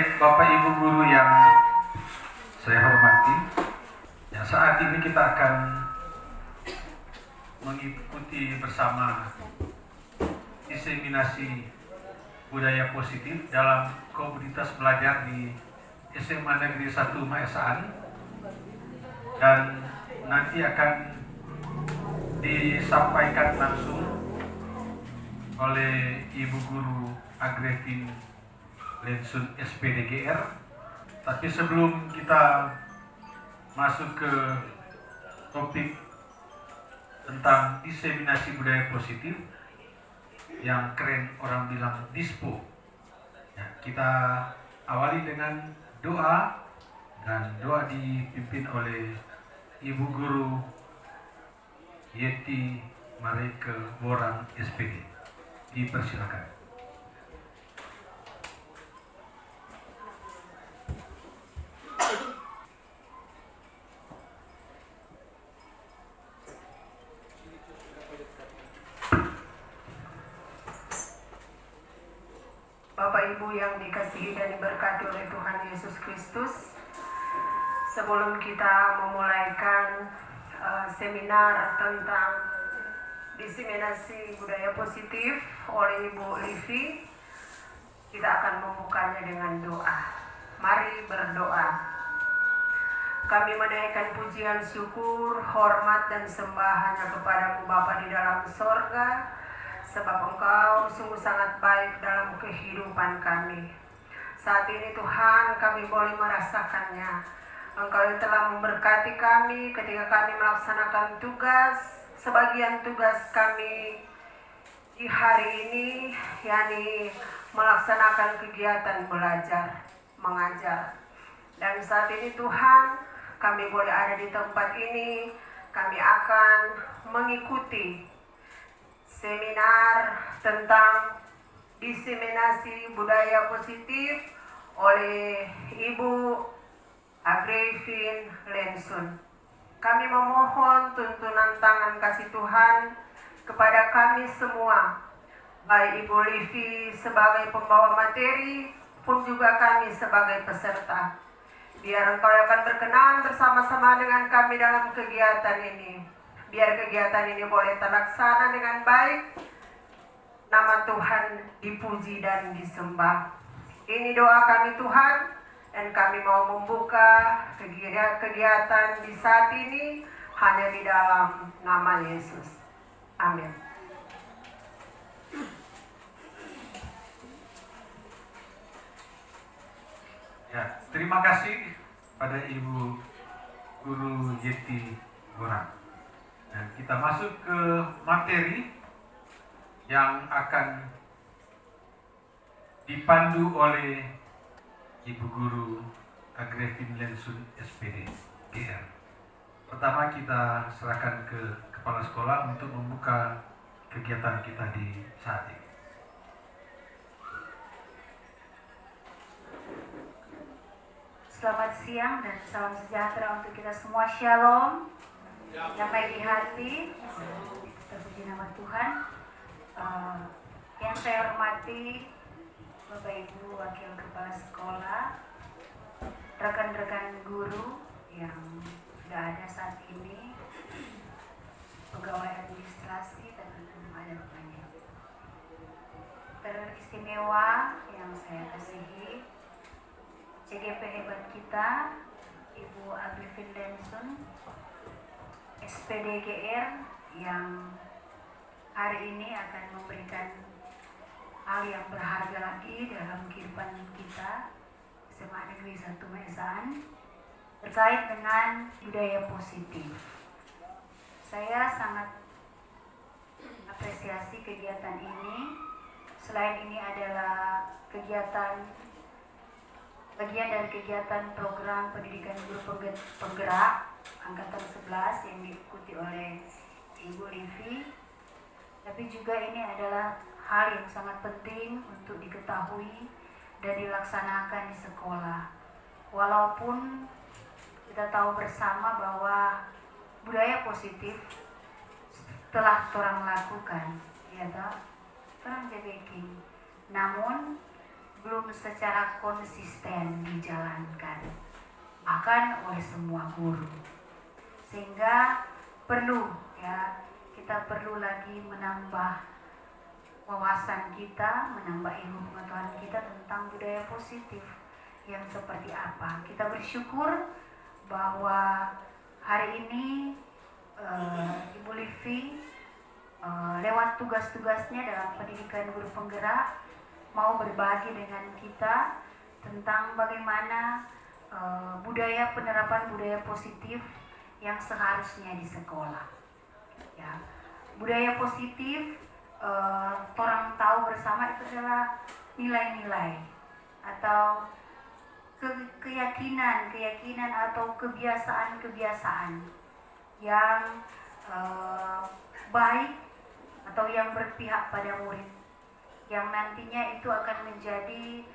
Baik Bapak Ibu guru yang saya hormati, ya, saat ini kita akan mengikuti bersama diseminasi budaya positif dalam komunitas belajar di SMA Negeri 1 Maesaan, dan nanti akan disampaikan langsung oleh Ibu Guru Agrifin Lensun SPDGR. Tapi sebelum kita masuk ke topik tentang diseminasi budaya positif yang keren orang bilang DISPO, ya, kita awali dengan doa, dan doa dipimpin oleh Ibu Guru Yeti Mareke Borang SPD. Dipersilakan. Bapak Ibu yang dikasihi dan diberkati oleh Tuhan Yesus Kristus, sebelum kita memulaikan seminar tentang diseminasi budaya positif oleh Ibu Livi, kita akan membukanya dengan doa. Mari berdoa. Kami menaikkan pujian, syukur, hormat, dan sembah hanya kepadamu Bapa di dalam sorga, sebab Engkau sungguh sangat baik dalam kehidupan kami. Saat ini Tuhan, kami boleh merasakannya. Engkau yang telah memberkati kami ketika kami melaksanakan tugas. Sebagian tugas kami di hari ini, yakni melaksanakan kegiatan belajar, mengajar. Dan saat ini Tuhan, kami boleh ada di tempat ini. Kami akan mengikuti seminar tentang diseminasi budaya positif oleh Ibu Agrifin Lensun. Kami memohon tuntunan tangan kasih Tuhan kepada kami semua, baik Ibu Livi sebagai pembawa materi pun juga kami sebagai peserta. Biar Engkau akan berkenan bersama-sama dengan kami dalam kegiatan ini. Biar kegiatan ini boleh terlaksana dengan baik, nama Tuhan dipuji dan disembah. Ini doa kami Tuhan, dan kami mau membuka kegiatan di saat ini hanya di dalam nama Yesus. Amin. Ya, terima kasih pada Ibu Guru Yeti Borang. Dan kita masuk ke materi yang akan dipandu oleh Ibu Guru Agrifin Lensun SPD GR. Pertama kita serahkan ke Kepala Sekolah untuk membuka kegiatan kita di saat ini. Selamat siang dan salam sejahtera untuk kita semua. Shalom. Damai di hati, terpuji nama Tuhan. Yang saya hormati Bapak Ibu Wakil Kepala Sekolah, rekan-rekan guru yang sudah ada saat ini, pegawai administrasi dan ada banyak. Teristimewa yang saya kasihi, CGP hebat kita, Ibu Agrifin Lensun SPDGR, yang hari ini akan memberikan hal yang berharga lagi dalam kehidupan kita SMA Negeri 1 Maesaan terkait dengan budaya positif. Saya sangat apresiasi kegiatan ini. Selain ini adalah bagian dari kegiatan program pendidikan guru penggerak angkatan 11 yang diikuti oleh Ibu Livi, tapi juga ini adalah hal yang sangat penting untuk diketahui dan dilaksanakan di sekolah. Walaupun kita tahu bersama bahwa budaya positif telah orang lakukan, ya toh, orang jaga. Namun belum secara konsisten dijalankan, bahkan oleh semua guru. Sehingga perlu ya, kita perlu lagi menambah wawasan kita, menambah ilmu pengetahuan kita tentang budaya positif yang seperti apa. Kita bersyukur bahwa hari ini Ibu Livi lewat tugas-tugasnya dalam pendidikan guru penggerak mau berbagi dengan kita tentang bagaimana penerapan budaya positif yang seharusnya di sekolah. Ya, budaya positif orang tahu bersama itu adalah nilai-nilai atau keyakinan atau kebiasaan yang baik atau yang berpihak pada murid, yang nantinya itu akan menjadi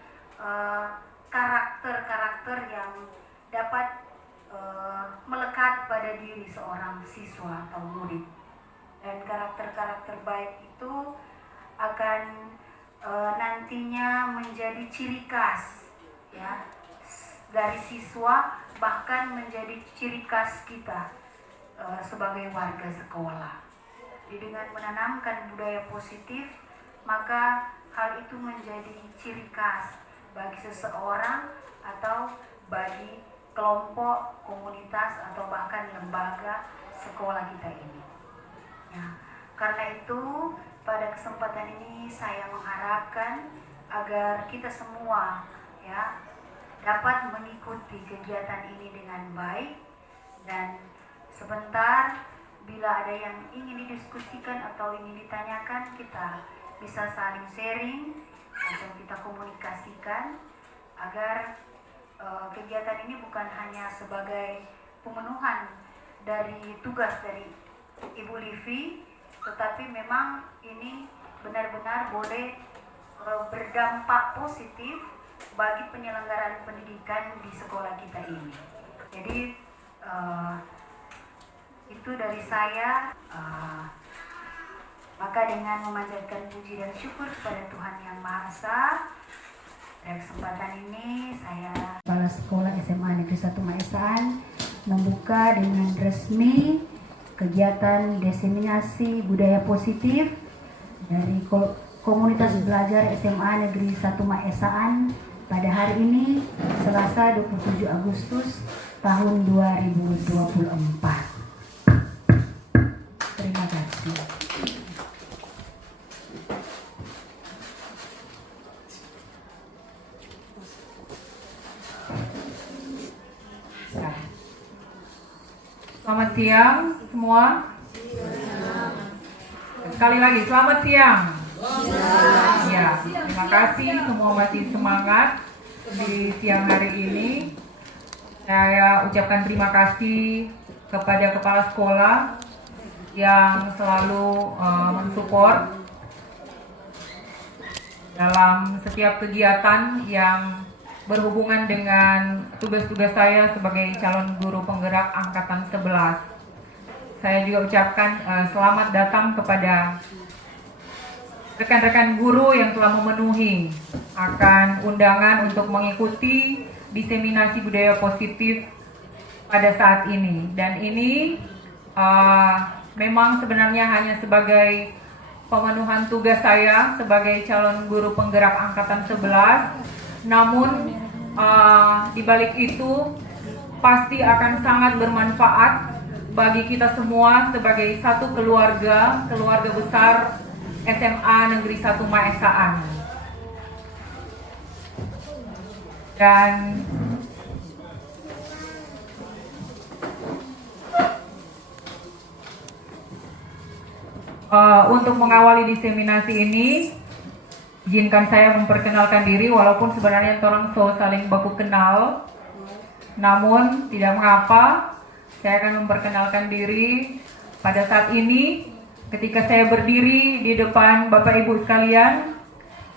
karakter-karakter yang dapat melekat pada diri seorang siswa atau murid. Dan karakter-karakter baik itu akan nantinya menjadi ciri khas ya dari siswa, bahkan menjadi ciri khas kita sebagai warga sekolah. Jadi dengan menanamkan budaya positif, maka hal itu menjadi ciri khas bagi seseorang atau bagi kelompok, komunitas, atau bahkan lembaga sekolah kita ini. Ya, karena itu pada kesempatan ini saya mengharapkan agar kita semua ya dapat mengikuti kegiatan ini dengan baik, dan sebentar bila ada yang ingin didiskusikan atau ingin ditanyakan, kita bisa saling sharing atau kita komunikasikan agar kegiatan ini bukan hanya sebagai pemenuhan dari tugas dari Ibu Livi, tetapi memang ini benar-benar boleh berdampak positif bagi penyelenggaraan pendidikan di sekolah kita ini. Jadi itu dari saya. Maka dengan memanjatkan puji dan syukur kepada Tuhan Yang Maha Esa, pada kesempatan ini saya Kepala Sekolah SMA Negeri 1 Maesaan membuka dengan resmi kegiatan diseminasi budaya positif dari komunitas belajar SMA Negeri 1 Maesaan pada hari ini, Selasa 27 Agustus tahun 2024. Terima kasih. Selamat siang semua. Sekali lagi selamat siang. Ya, terima kasih semua masih semangat di siang hari ini. Saya ucapkan terima kasih kepada kepala sekolah yang selalu mensupport dalam setiap kegiatan yang berhubungan dengan tugas-tugas saya sebagai calon guru penggerak angkatan 11. Saya juga ucapkan selamat datang kepada rekan-rekan guru yang telah memenuhi akan undangan untuk mengikuti diseminasi budaya positif pada saat ini. Dan ini memang sebenarnya hanya sebagai pemenuhan tugas saya sebagai calon guru penggerak angkatan 11. Namun di balik itu pasti akan sangat bermanfaat bagi kita semua sebagai satu keluarga besar SMA Negeri 1 Maesaan. Dan untuk mengawali diseminasi ini, izinkan saya memperkenalkan diri, walaupun sebenarnya orang saling baku kenal, namun tidak mengapa, saya akan memperkenalkan diri pada saat ini. Ketika saya berdiri di depan Bapak Ibu sekalian,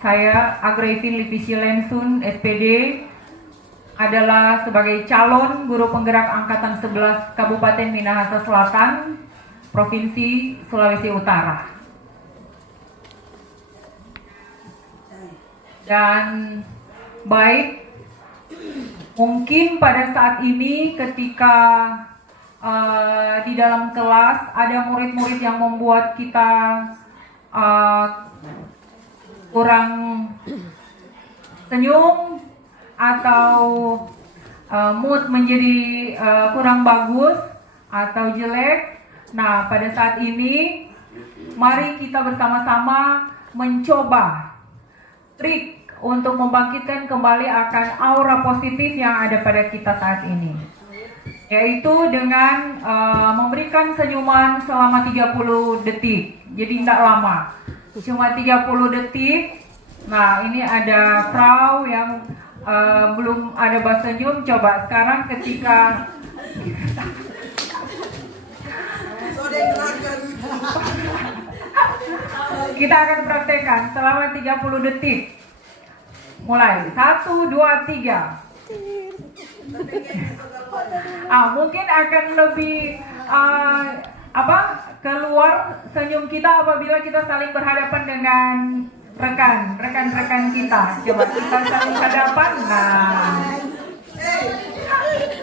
saya Agrifin Livisi Lensun, SPD, adalah sebagai calon guru penggerak angkatan 11 Kabupaten Minahasa Selatan, Provinsi Sulawesi Utara. Dan Baik, mungkin pada saat ini ketika di dalam kelas ada murid-murid yang membuat kita kurang senyum atau mood menjadi kurang bagus atau jelek. Nah, pada saat ini mari kita bersama-sama mencoba trik untuk membangkitkan kembali akan aura positif yang ada pada kita saat ini, yaitu dengan memberikan senyuman selama 30 detik. Jadi tidak lama, cuma 30 detik. Nah, ini ada Frau yang belum ada bahasa senyum. Coba sekarang ketika kita akan praktekkan selama 30 detik. Mulai 1, 2, 3. Mungkin akan lebih keluar senyum kita apabila kita saling berhadapan dengan rekan-rekan kita. Coba kita saling hadapan. Nah,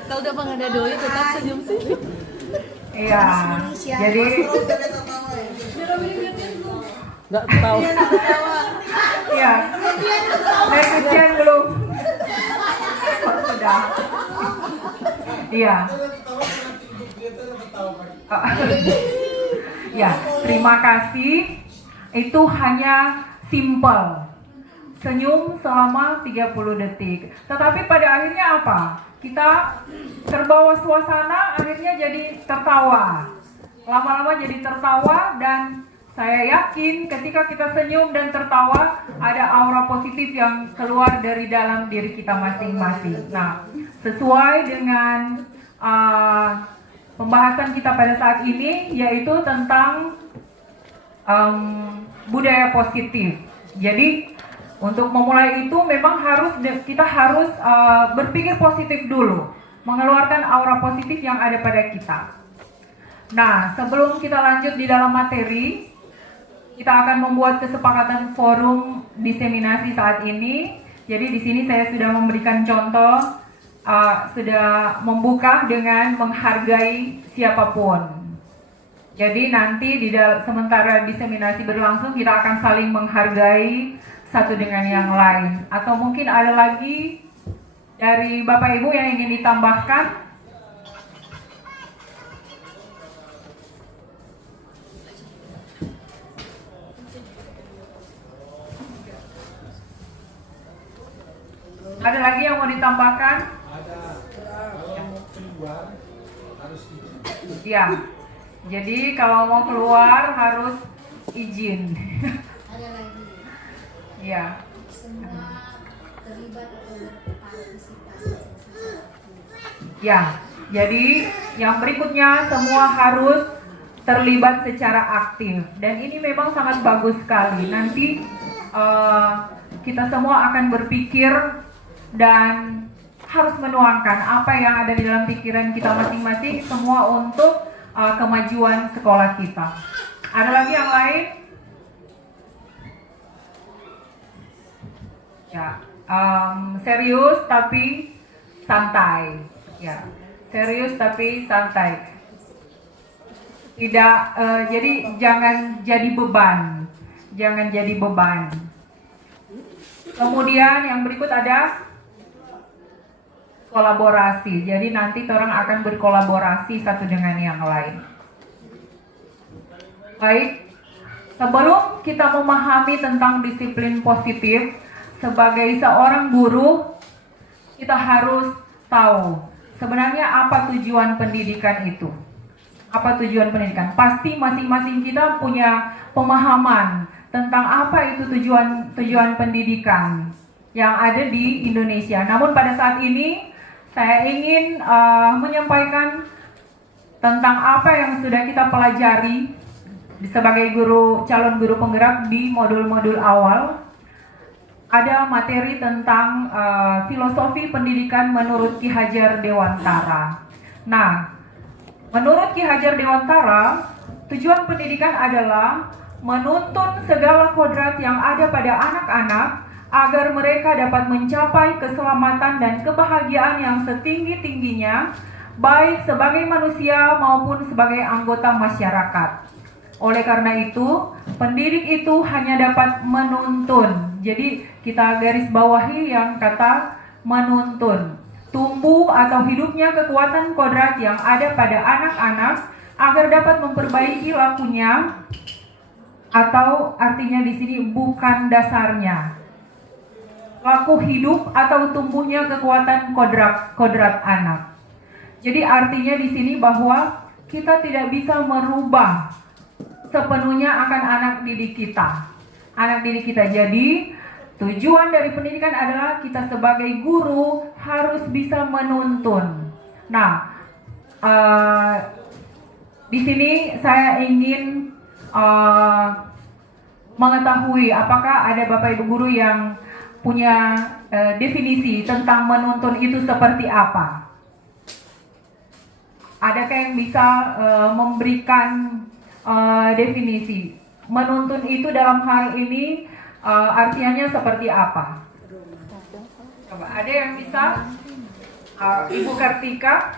kalau udah menghadap doi tetap senyum sih. iya. Jadi Nggak tahu. iya. Saya kucian belum. Oh, sudah. Iya. Ya, terima kasih. Itu hanya simple. Senyum selama 30 detik. Tetapi pada akhirnya apa? Kita terbawa suasana, akhirnya jadi tertawa. Lama-lama jadi tertawa, dan saya yakin ketika kita senyum dan tertawa, ada aura positif yang keluar dari dalam diri kita masing-masing. Nah, sesuai dengan pembahasan kita pada saat ini, yaitu tentang budaya positif. Jadi untuk memulai itu memang kita harus berpikir positif dulu, mengeluarkan aura positif yang ada pada kita. Nah, sebelum kita lanjut di dalam materi, kita akan membuat kesepakatan forum diseminasi saat ini. Jadi di sini saya sudah memberikan contoh, sudah membuka dengan menghargai siapapun. Jadi nanti sementara diseminasi berlangsung, kita akan saling menghargai satu dengan yang lain. Atau mungkin ada lagi dari Bapak Ibu yang ingin ditambahkan? Ada lagi yang mau ditambahkan? Ada. Kalau mau keluar harus izin. Ya. Jadi kalau mau keluar harus izin. Ada lagi. Ya. Semua terlibat atau berpartisipasi. Ya. Jadi yang berikutnya semua harus terlibat secara aktif, dan ini memang sangat bagus sekali. Nanti kita semua akan berpikir dan harus menuangkan apa yang ada di dalam pikiran kita masing-masing, semua untuk kemajuan sekolah kita. Ada lagi yang lain? Ya, serius tapi santai. Ya, serius tapi santai. Tidak, jadi jangan jadi beban. Jangan jadi beban. Kemudian yang berikut ada kolaborasi. Jadi nanti orang akan berkolaborasi satu dengan yang lain. Baik, sebelum kita memahami tentang disiplin positif, sebagai seorang guru, kita harus tahu sebenarnya apa tujuan pendidikan itu. Apa tujuan pendidikan? Pasti masing-masing kita punya pemahaman tentang apa itu tujuan pendidikan yang ada di Indonesia. Namun pada saat ini saya ingin menyampaikan tentang apa yang sudah kita pelajari sebagai calon guru penggerak di modul-modul awal. Ada materi tentang filosofi pendidikan menurut Ki Hajar Dewantara. Nah, menurut Ki Hajar Dewantara, tujuan pendidikan adalah menuntun segala kodrat yang ada pada anak-anak agar mereka dapat mencapai keselamatan dan kebahagiaan yang setinggi-tingginya, baik sebagai manusia maupun sebagai anggota masyarakat. Oleh karena itu, pendidik itu hanya dapat menuntun. Jadi kita garis bawahi yang kata menuntun. Tumbuh atau hidupnya kekuatan kodrat yang ada pada anak-anak agar dapat memperbaiki lakunya, atau artinya di sini bukan dasarnya. Laku hidup atau tumbuhnya kekuatan kodrat anak. Jadi artinya di sini bahwa kita tidak bisa merubah sepenuhnya akan anak didik kita. Anak didik kita. Jadi tujuan dari pendidikan adalah kita sebagai guru harus bisa menuntun. Nah, di sini saya ingin mengetahui apakah ada Bapak Ibu guru yang punya definisi tentang menuntun itu seperti apa? Adakah yang bisa memberikan definisi menuntun itu dalam hal ini artinya seperti apa? Coba ada yang bisa? Ibu Kartika?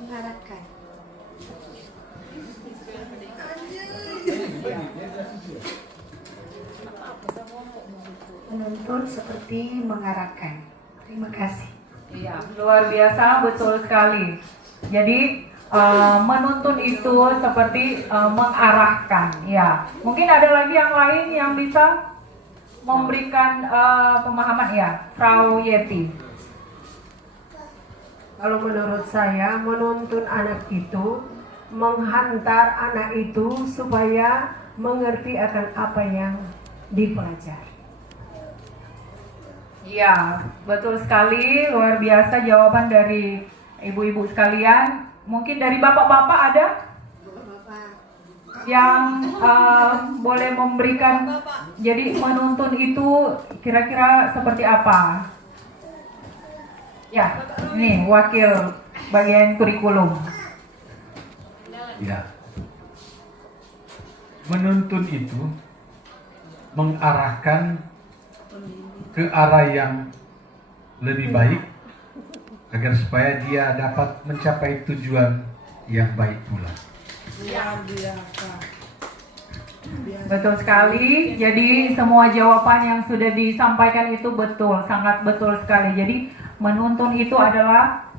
Mengarahkan. Menuntun seperti mengarahkan. Terima kasih. Iya, luar biasa, betul sekali. Jadi menuntun itu seperti mengarahkan. Ya, mungkin ada lagi yang lain yang bisa memberikan pemahaman ya, Frau Yeti. Kalau menurut saya, menuntun anak itu menghantar anak itu supaya mengerti akan apa yang dipelajari. Ya, betul sekali, luar biasa jawaban dari ibu-ibu sekalian. Mungkin dari bapak-bapak ada yang boleh memberikan, jadi menuntun itu kira-kira seperti apa? Ya, ini wakil bagian kurikulum. Ya. Menuntun itu mengarahkan ke arah yang lebih baik agar supaya dia dapat mencapai tujuan yang baik pula. Betul sekali. Jadi semua jawaban yang sudah disampaikan itu betul, sangat betul sekali. Jadi menuntun itu adalah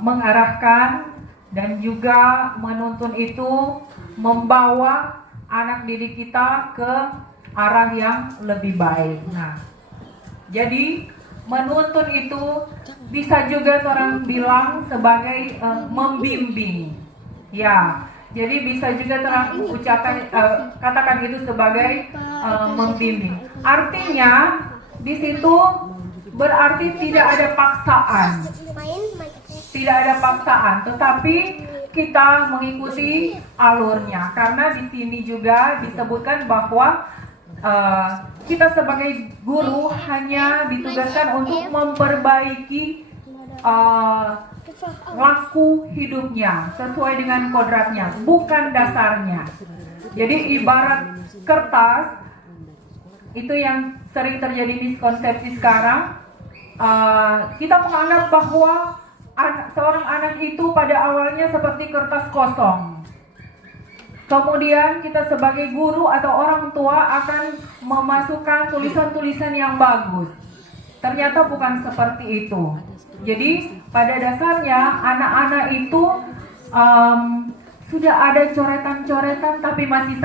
mengarahkan, dan juga menuntun itu membawa anak didik kita ke arah yang lebih baik. Nah, jadi menuntun itu bisa juga orang bilang sebagai membimbing. Ya, jadi bisa juga orang ucapkan katakan itu sebagai membimbing. Artinya di situ berarti tidak ada paksaan. Tidak ada paksaan, tetapi kita mengikuti alurnya. Karena di sini juga disebutkan bahwa kita sebagai guru hanya ditugaskan untuk memperbaiki laku hidupnya sesuai dengan kodratnya, bukan dasarnya. Jadi ibarat kertas, itu yang sering terjadi miskonsepsi sekarang. Kita menganggap bahwa seorang anak itu pada awalnya seperti kertas kosong. Kemudian kita sebagai guru atau orang tua akan memasukkan tulisan-tulisan yang bagus. Ternyata bukan seperti itu. Jadi pada dasarnya anak-anak itu sudah ada coretan-coretan tapi masih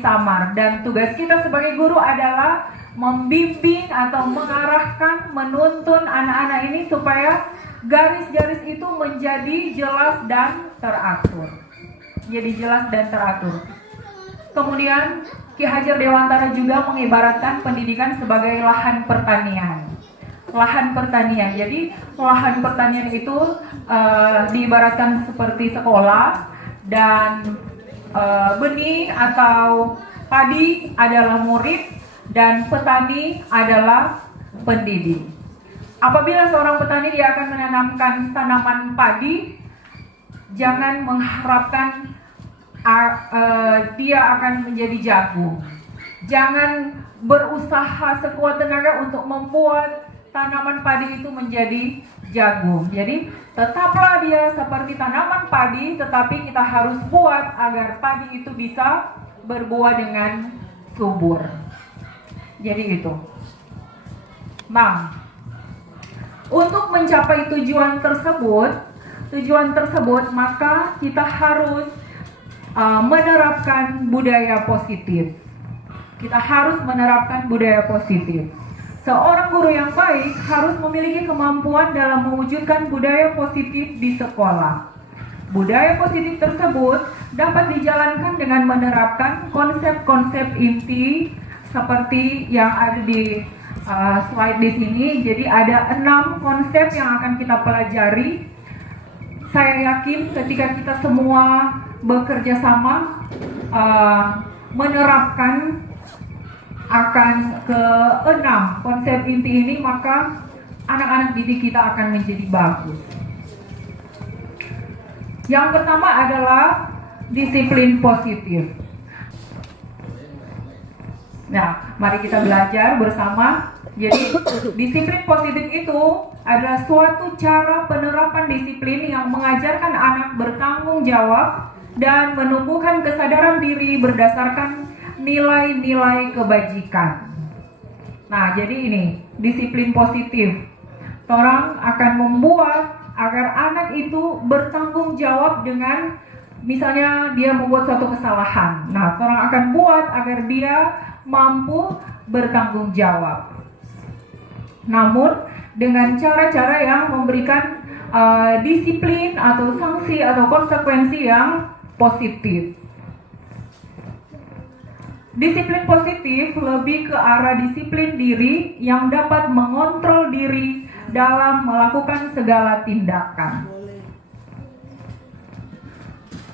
samar. Dan tugas kita sebagai guru adalah membimbing atau mengarahkan, menuntun anak-anak ini supaya garis-garis itu menjadi jelas dan teratur. Kemudian Ki Hajar Dewantara juga mengibaratkan pendidikan sebagai lahan pertanian. Jadi lahan pertanian itu diibaratkan seperti sekolah, dan benih atau padi adalah murid, dan petani adalah pendidik. Apabila seorang petani dia akan menanamkan tanaman padi, jangan mengharapkan dia akan menjadi jagung. Jangan berusaha sekuat tenaga untuk membuat tanaman padi itu menjadi jagung. Jadi tetaplah dia seperti tanaman padi, tetapi kita harus buat agar padi itu bisa berbuah dengan subur. Jadi itu. Nah, untuk mencapai tujuan tersebut maka kita harus menerapkan budaya positif. Kita harus menerapkan budaya positif. Seorang guru yang baik harus memiliki kemampuan dalam mewujudkan budaya positif di sekolah. Budaya positif tersebut dapat dijalankan dengan menerapkan konsep-konsep inti seperti yang ada di slide di sini. Jadi ada 6 konsep yang akan kita pelajari. Saya yakin ketika kita semua bekerja sama menerapkan akan ke-6 konsep inti ini, maka anak-anak didik kita akan menjadi bagus. Yang pertama adalah disiplin positif. Nah, mari kita belajar bersama. Jadi, disiplin positif itu adalah suatu cara penerapan disiplin yang mengajarkan anak bertanggung jawab dan menumbuhkan kesadaran diri berdasarkan nilai-nilai kebajikan. Nah, jadi ini disiplin positif. Orang akan membuat agar anak itu bertanggung jawab dengan, misalnya dia membuat suatu kesalahan. Nah, orang akan buat agar dia mampu bertanggung jawab. Namun dengan cara-cara yang memberikan disiplin atau sanksi atau konsekuensi yang positif. Disiplin positif lebih ke arah disiplin diri yang dapat mengontrol diri dalam melakukan segala tindakan.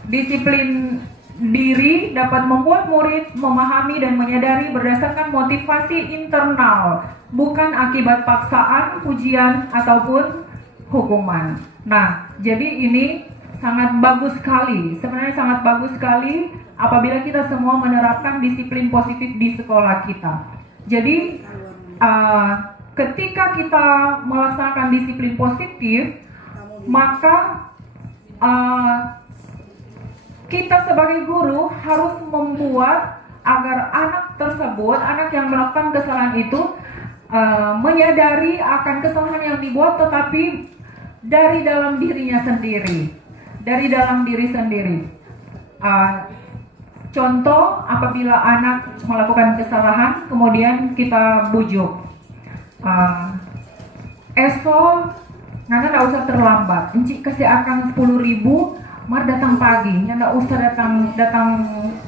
Disiplin diri dapat membuat murid memahami dan menyadari berdasarkan motivasi internal, bukan akibat paksaan, pujian, ataupun hukuman. Nah, jadi ini sangat bagus sekali, sebenarnya sangat bagus sekali apabila kita semua menerapkan disiplin positif di sekolah kita. Jadi ketika kita melaksanakan disiplin positif, maka kita sebagai guru harus membuat agar anak tersebut, anak yang melakukan kesalahan itu menyadari akan kesalahan yang dibuat, tetapi dari dalam dirinya sendiri, dari dalam diri sendiri. Contoh, apabila anak melakukan kesalahan, kemudian kita bujuk, esok Nana tidak usah terlambat, Encik kasih akan 10.000, mar datang pagi, Nana usah datang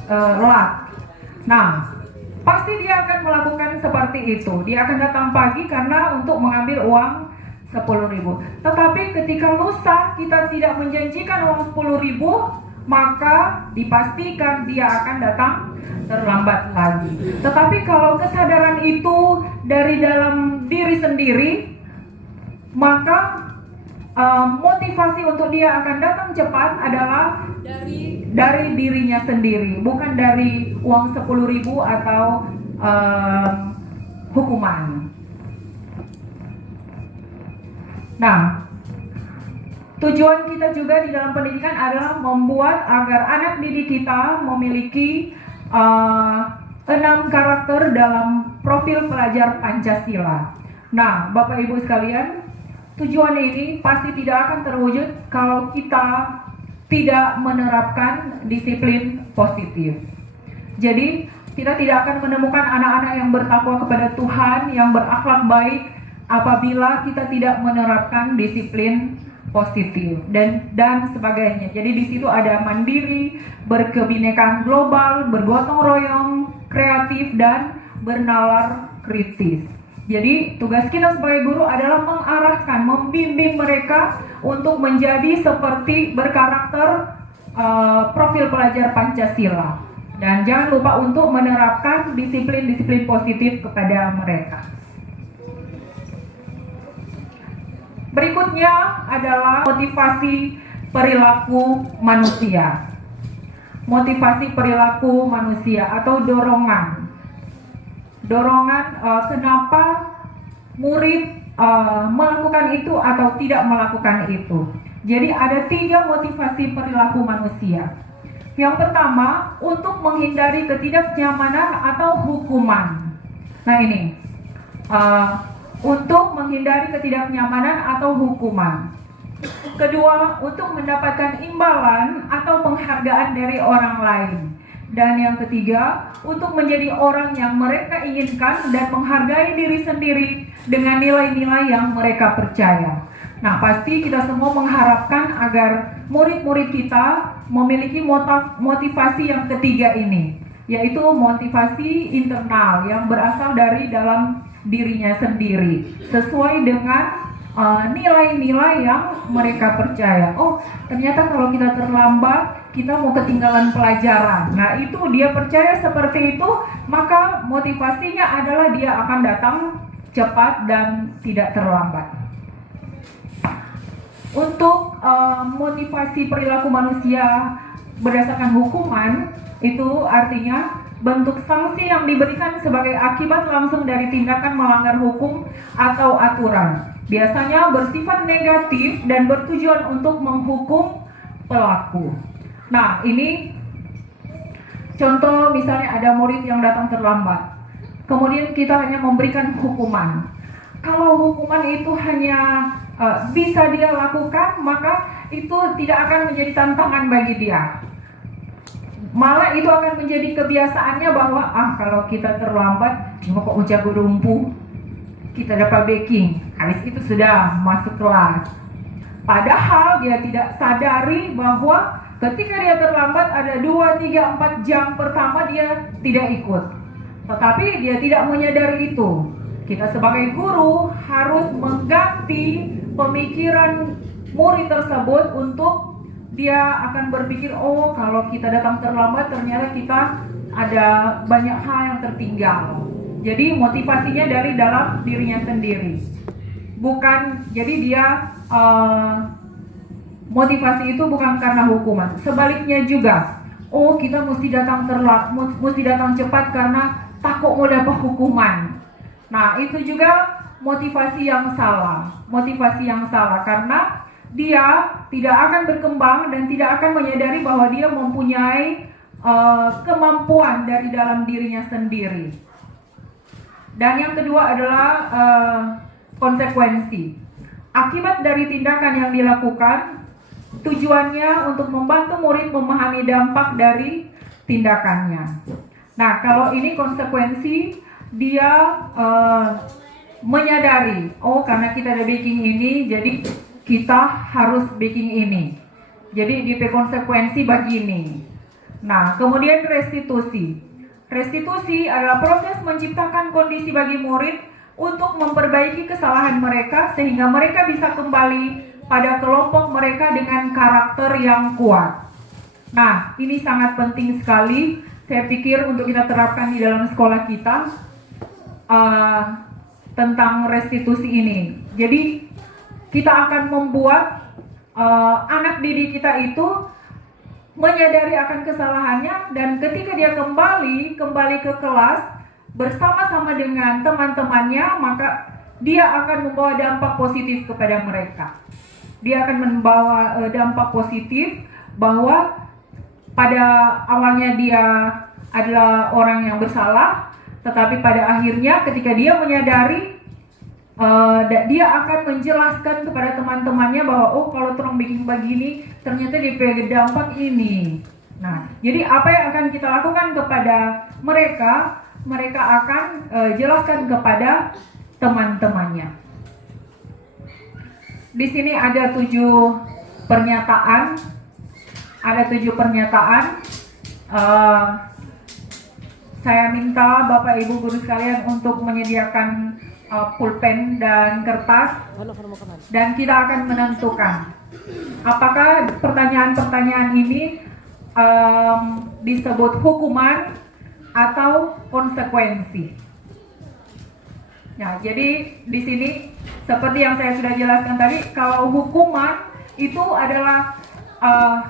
telat. Nah, pasti dia akan melakukan seperti itu. Dia akan datang pagi karena untuk mengambil uang 10.000. Tetapi ketika lusa kita tidak menjanjikan uang 10.000, maka dipastikan dia akan datang terlambat lagi. Tetapi kalau kesadaran itu dari dalam diri sendiri, maka motivasi untuk dia akan datang cepat adalah dari dirinya sendiri, bukan dari uang 10.000 atau hukuman. Nah, tujuan kita juga di dalam pendidikan adalah membuat agar anak didik kita memiliki 6 karakter dalam profil pelajar Pancasila. Nah, Bapak Ibu sekalian, tujuan ini pasti tidak akan terwujud kalau kita tidak menerapkan disiplin positif. Jadi, kita tidak akan menemukan anak-anak yang bertakwa kepada Tuhan, yang berakhlak baik, apabila kita tidak menerapkan disiplin positif dan sebagainya. Jadi di situ ada mandiri, berkebinekaan global, bergotong royong, kreatif, dan bernalar kritis. Jadi tugas kita sebagai guru adalah mengarahkan, membimbing mereka untuk menjadi seperti berkarakter profil pelajar Pancasila. Dan jangan lupa untuk menerapkan disiplin-disiplin positif kepada mereka. Berikutnya adalah motivasi perilaku manusia. Motivasi perilaku manusia atau dorongan. dorongan kenapa murid melakukan itu atau tidak melakukan itu. Jadi ada 3 motivasi perilaku manusia. Yang pertama, untuk menghindari ketidaknyamanan atau hukuman. Nah ini, untuk menghindari ketidaknyamanan atau hukuman. Kedua, untuk mendapatkan imbalan atau penghargaan dari orang lain. Dan yang ketiga, untuk menjadi orang yang mereka inginkan dan menghargai diri sendiri dengan nilai-nilai yang mereka percaya. Nah, pasti kita semua mengharapkan agar murid-murid kita memiliki motivasi yang ketiga ini, yaitu motivasi internal yang berasal dari dalam dirinya sendiri, sesuai dengan nilai-nilai yang mereka percaya. Oh, ternyata kalau kita terlambat, kita mau ketinggalan pelajaran. Nah, itu dia percaya seperti itu, maka motivasinya adalah dia akan datang cepat dan tidak terlambat. Untuk motivasi perilaku manusia berdasarkan hukuman, itu artinya bentuk sanksi yang diberikan sebagai akibat langsung dari tindakan melanggar hukum atau aturan. Biasanya bersifat negatif dan bertujuan untuk menghukum pelaku. Nah, ini contoh misalnya ada murid yang datang terlambat. Kemudian kita hanya memberikan hukuman. Kalau hukuman itu hanya bisa dia lakukan, maka itu tidak akan menjadi tantangan bagi dia. Malah itu akan menjadi kebiasaannya bahwa kalau kita terlambat cuma kok ucap lumpuh, kita dapat backing, habis itu sudah masuk kelas. Padahal dia tidak sadari bahwa ketika dia terlambat ada 2, 3, 4 jam pertama dia tidak ikut. Tetapi dia tidak menyadari itu. Kita sebagai guru harus mengganti pemikiran murid tersebut untuk dia akan berpikir, oh kalau kita datang terlambat ternyata kita ada banyak hal yang tertinggal. Jadi motivasinya dari dalam dirinya sendiri. Bukan, jadi dia motivasi itu bukan karena hukuman. Sebaliknya juga, oh kita mesti datang cepat karena takut mau dapat hukuman. Nah, itu juga motivasi yang salah. Motivasi yang salah karena dia tidak akan berkembang dan tidak akan menyadari bahwa dia mempunyai kemampuan dari dalam dirinya sendiri. Dan yang kedua adalah konsekuensi. Akibat dari tindakan yang dilakukan, tujuannya untuk membantu murid memahami dampak dari tindakannya. Nah, kalau ini konsekuensi, dia menyadari, oh karena kita ada baking ini, jadi kita harus baking ini. Jadi di konsekuensi begini. Nah, kemudian restitusi. Restitusi adalah proses menciptakan kondisi bagi murid untuk memperbaiki kesalahan mereka sehingga mereka bisa kembali pada kelompok mereka dengan karakter yang kuat. Nah, ini sangat penting sekali. Saya pikir untuk kita terapkan di dalam sekolah kita tentang restitusi ini. Jadi kita akan membuat anak didik kita itu menyadari akan kesalahannya, dan ketika dia kembali ke kelas bersama-sama dengan teman-temannya, maka dia akan membawa dampak positif kepada mereka. Dia akan membawa dampak positif bahwa pada awalnya dia adalah orang yang bersalah, tetapi pada akhirnya ketika dia menyadari, dia akan menjelaskan kepada teman-temannya bahwa oh kalau terang bikin begini ternyata dia punya dampak ini. Nah, jadi apa yang akan kita lakukan kepada mereka, mereka akan jelaskan kepada teman-temannya. Di sini ada 7 pernyataan. Ada 7 pernyataan. Saya minta Bapak Ibu guru sekalian untuk menyediakan pulpen dan kertas, dan kita akan menentukan apakah pertanyaan-pertanyaan ini disebut hukuman atau konsekuensi. Nah, jadi di sini seperti yang saya sudah jelaskan tadi, kalau hukuman itu adalah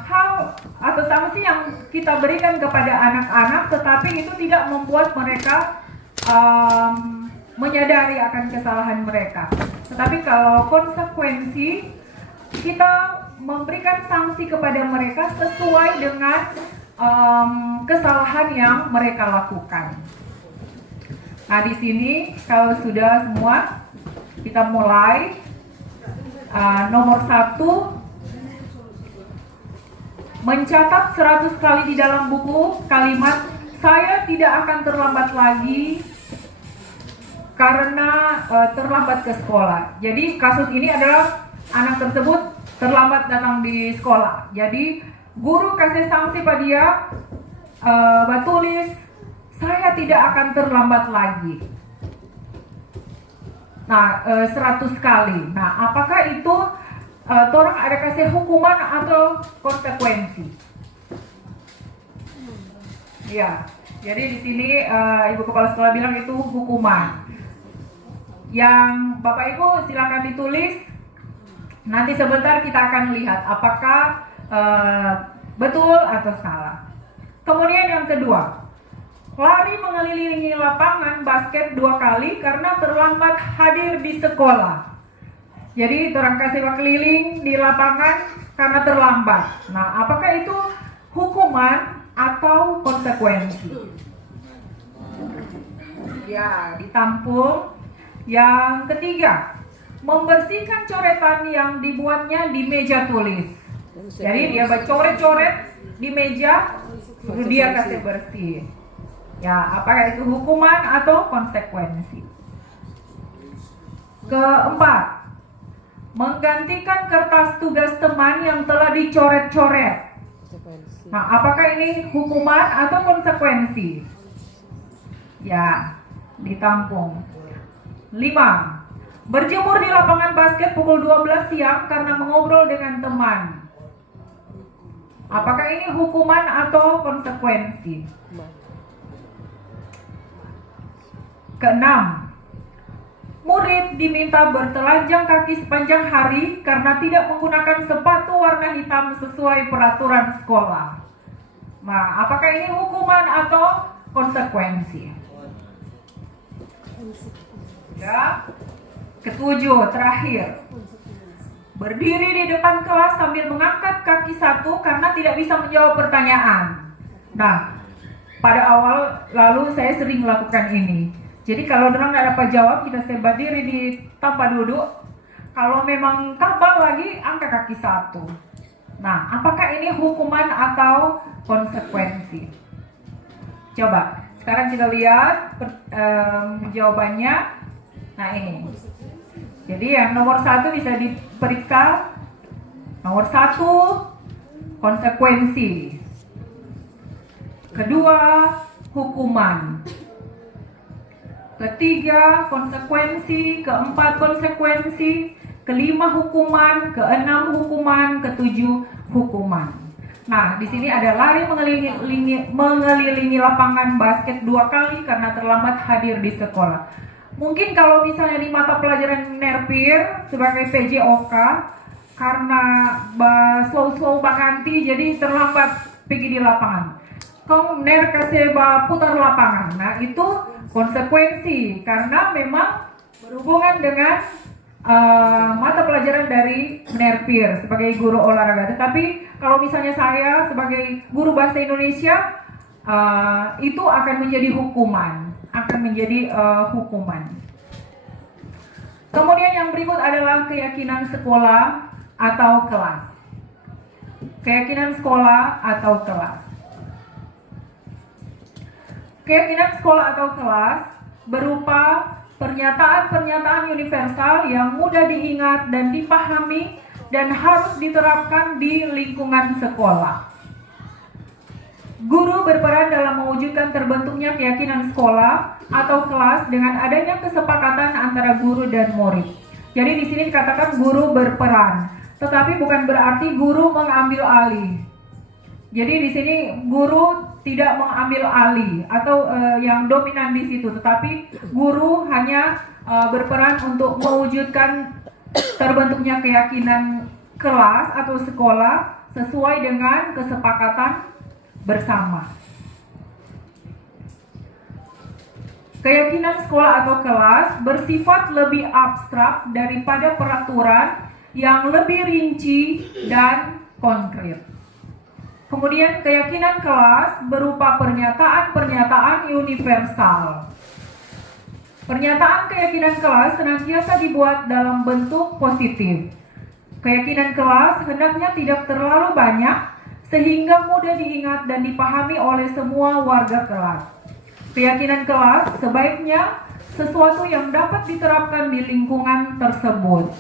hal atau sanksi yang kita berikan kepada anak-anak, tetapi itu tidak membuat mereka menyadari akan kesalahan mereka. Tetapi kalau konsekuensi, kita memberikan sanksi kepada mereka sesuai dengan kesalahan yang mereka lakukan. Nah, di sini kalau sudah semua, kita mulai. Nomor 1, mencatat 100 kali di dalam buku kalimat "Saya tidak akan terlambat lagi karena terlambat ke sekolah". Jadi kasus ini adalah anak tersebut terlambat datang di sekolah. Jadi guru kasih sanksi pada dia, tulis "Saya tidak akan terlambat lagi". Nah, 100 kali. Nah, apakah itu orang ada kasih hukuman atau konsekuensi? Ya, jadi di sini Ibu Kepala Sekolah bilang itu hukuman. Yang Bapak Ibu silakan ditulis. Nanti sebentar kita akan lihat apakah betul atau salah. Kemudian yang kedua, lari mengelilingi lapangan basket 2 kali karena terlambat hadir di sekolah. Jadi orang kasih keliling di lapangan karena terlambat. Nah, apakah itu hukuman atau konsekuensi? Ya, ditampung. Yang ketiga, membersihkan coretan yang dibuatnya di meja tulis. Jadi dia coret-coret di meja, lalu dia kasih bersih. Ya, apakah itu hukuman atau konsekuensi? Keempat, menggantikan kertas tugas teman yang telah dicoret-coret. Nah, apakah ini hukuman atau konsekuensi? Ya, ditampung. 5. Berjemur di lapangan basket pukul 12 siang karena mengobrol dengan teman. Apakah ini hukuman atau konsekuensi? Keenam, murid diminta bertelanjang kaki sepanjang hari karena tidak menggunakan sepatu warna hitam sesuai peraturan sekolah. Nah, apakah ini hukuman atau konsekuensi? Ya. Ketujuh, terakhir, berdiri di depan kelas sambil mengangkat kaki satu karena tidak bisa menjawab pertanyaan. Nah, pada awal lalu saya sering melakukan ini. Jadi kalau orang tidak dapat jawab, kita sebat diri di tempat duduk. Kalau memang kabal lagi, angkat kaki satu. Nah, apakah ini hukuman atau konsekuensi? Coba, sekarang kita lihat jawabannya. Nah, ini. Jadi yang nomor 1 bisa diperiksa. Nomor 1, konsekuensi. Kedua, hukuman. Ketiga, konsekuensi. Keempat, konsekuensi. Kelima, hukuman. Keenam, hukuman. Ketujuh, hukuman. Nah, di sini ada lari mengelilingi lapangan basket 2 kali karena terlambat hadir di sekolah. Mungkin kalau misalnya di mata pelajaran nerpir sebagai PJOK, karena slow baganti jadi terlambat pergi di lapangan. Kong ner kasih putar lapangan. Nah, itu konsekuensi karena memang berhubungan dengan mata pelajaran dari nerpir sebagai guru olahraga. Tetapi kalau misalnya saya sebagai guru bahasa Indonesia, itu akan menjadi hukuman, Kemudian yang berikut adalah keyakinan sekolah atau kelas. Keyakinan sekolah atau kelas. Keyakinan sekolah atau kelas berupa pernyataan-pernyataan universal yang mudah diingat dan dipahami dan harus diterapkan di lingkungan sekolah. Guru berperan dalam mewujudkan terbentuknya keyakinan sekolah atau kelas dengan adanya kesepakatan antara guru dan murid. Jadi di sini dikatakan guru berperan, tetapi bukan berarti guru mengambil alih. Jadi di sini guru tidak mengambil alih atau yang dominan di situ, tetapi guru hanya berperan untuk mewujudkan terbentuknya keyakinan kelas atau sekolah sesuai dengan kesepakatan bersama. Keyakinan sekolah atau kelas bersifat lebih abstrak daripada peraturan yang lebih rinci dan konkret. Kemudian keyakinan kelas berupa pernyataan-pernyataan universal. Pernyataan keyakinan kelas senantiasa dibuat dalam bentuk positif. Keyakinan kelas hendaknya tidak terlalu banyak sehingga mudah diingat dan dipahami oleh semua warga kelas. Keyakinan kelas sebaiknya sesuatu yang dapat diterapkan di lingkungan tersebut.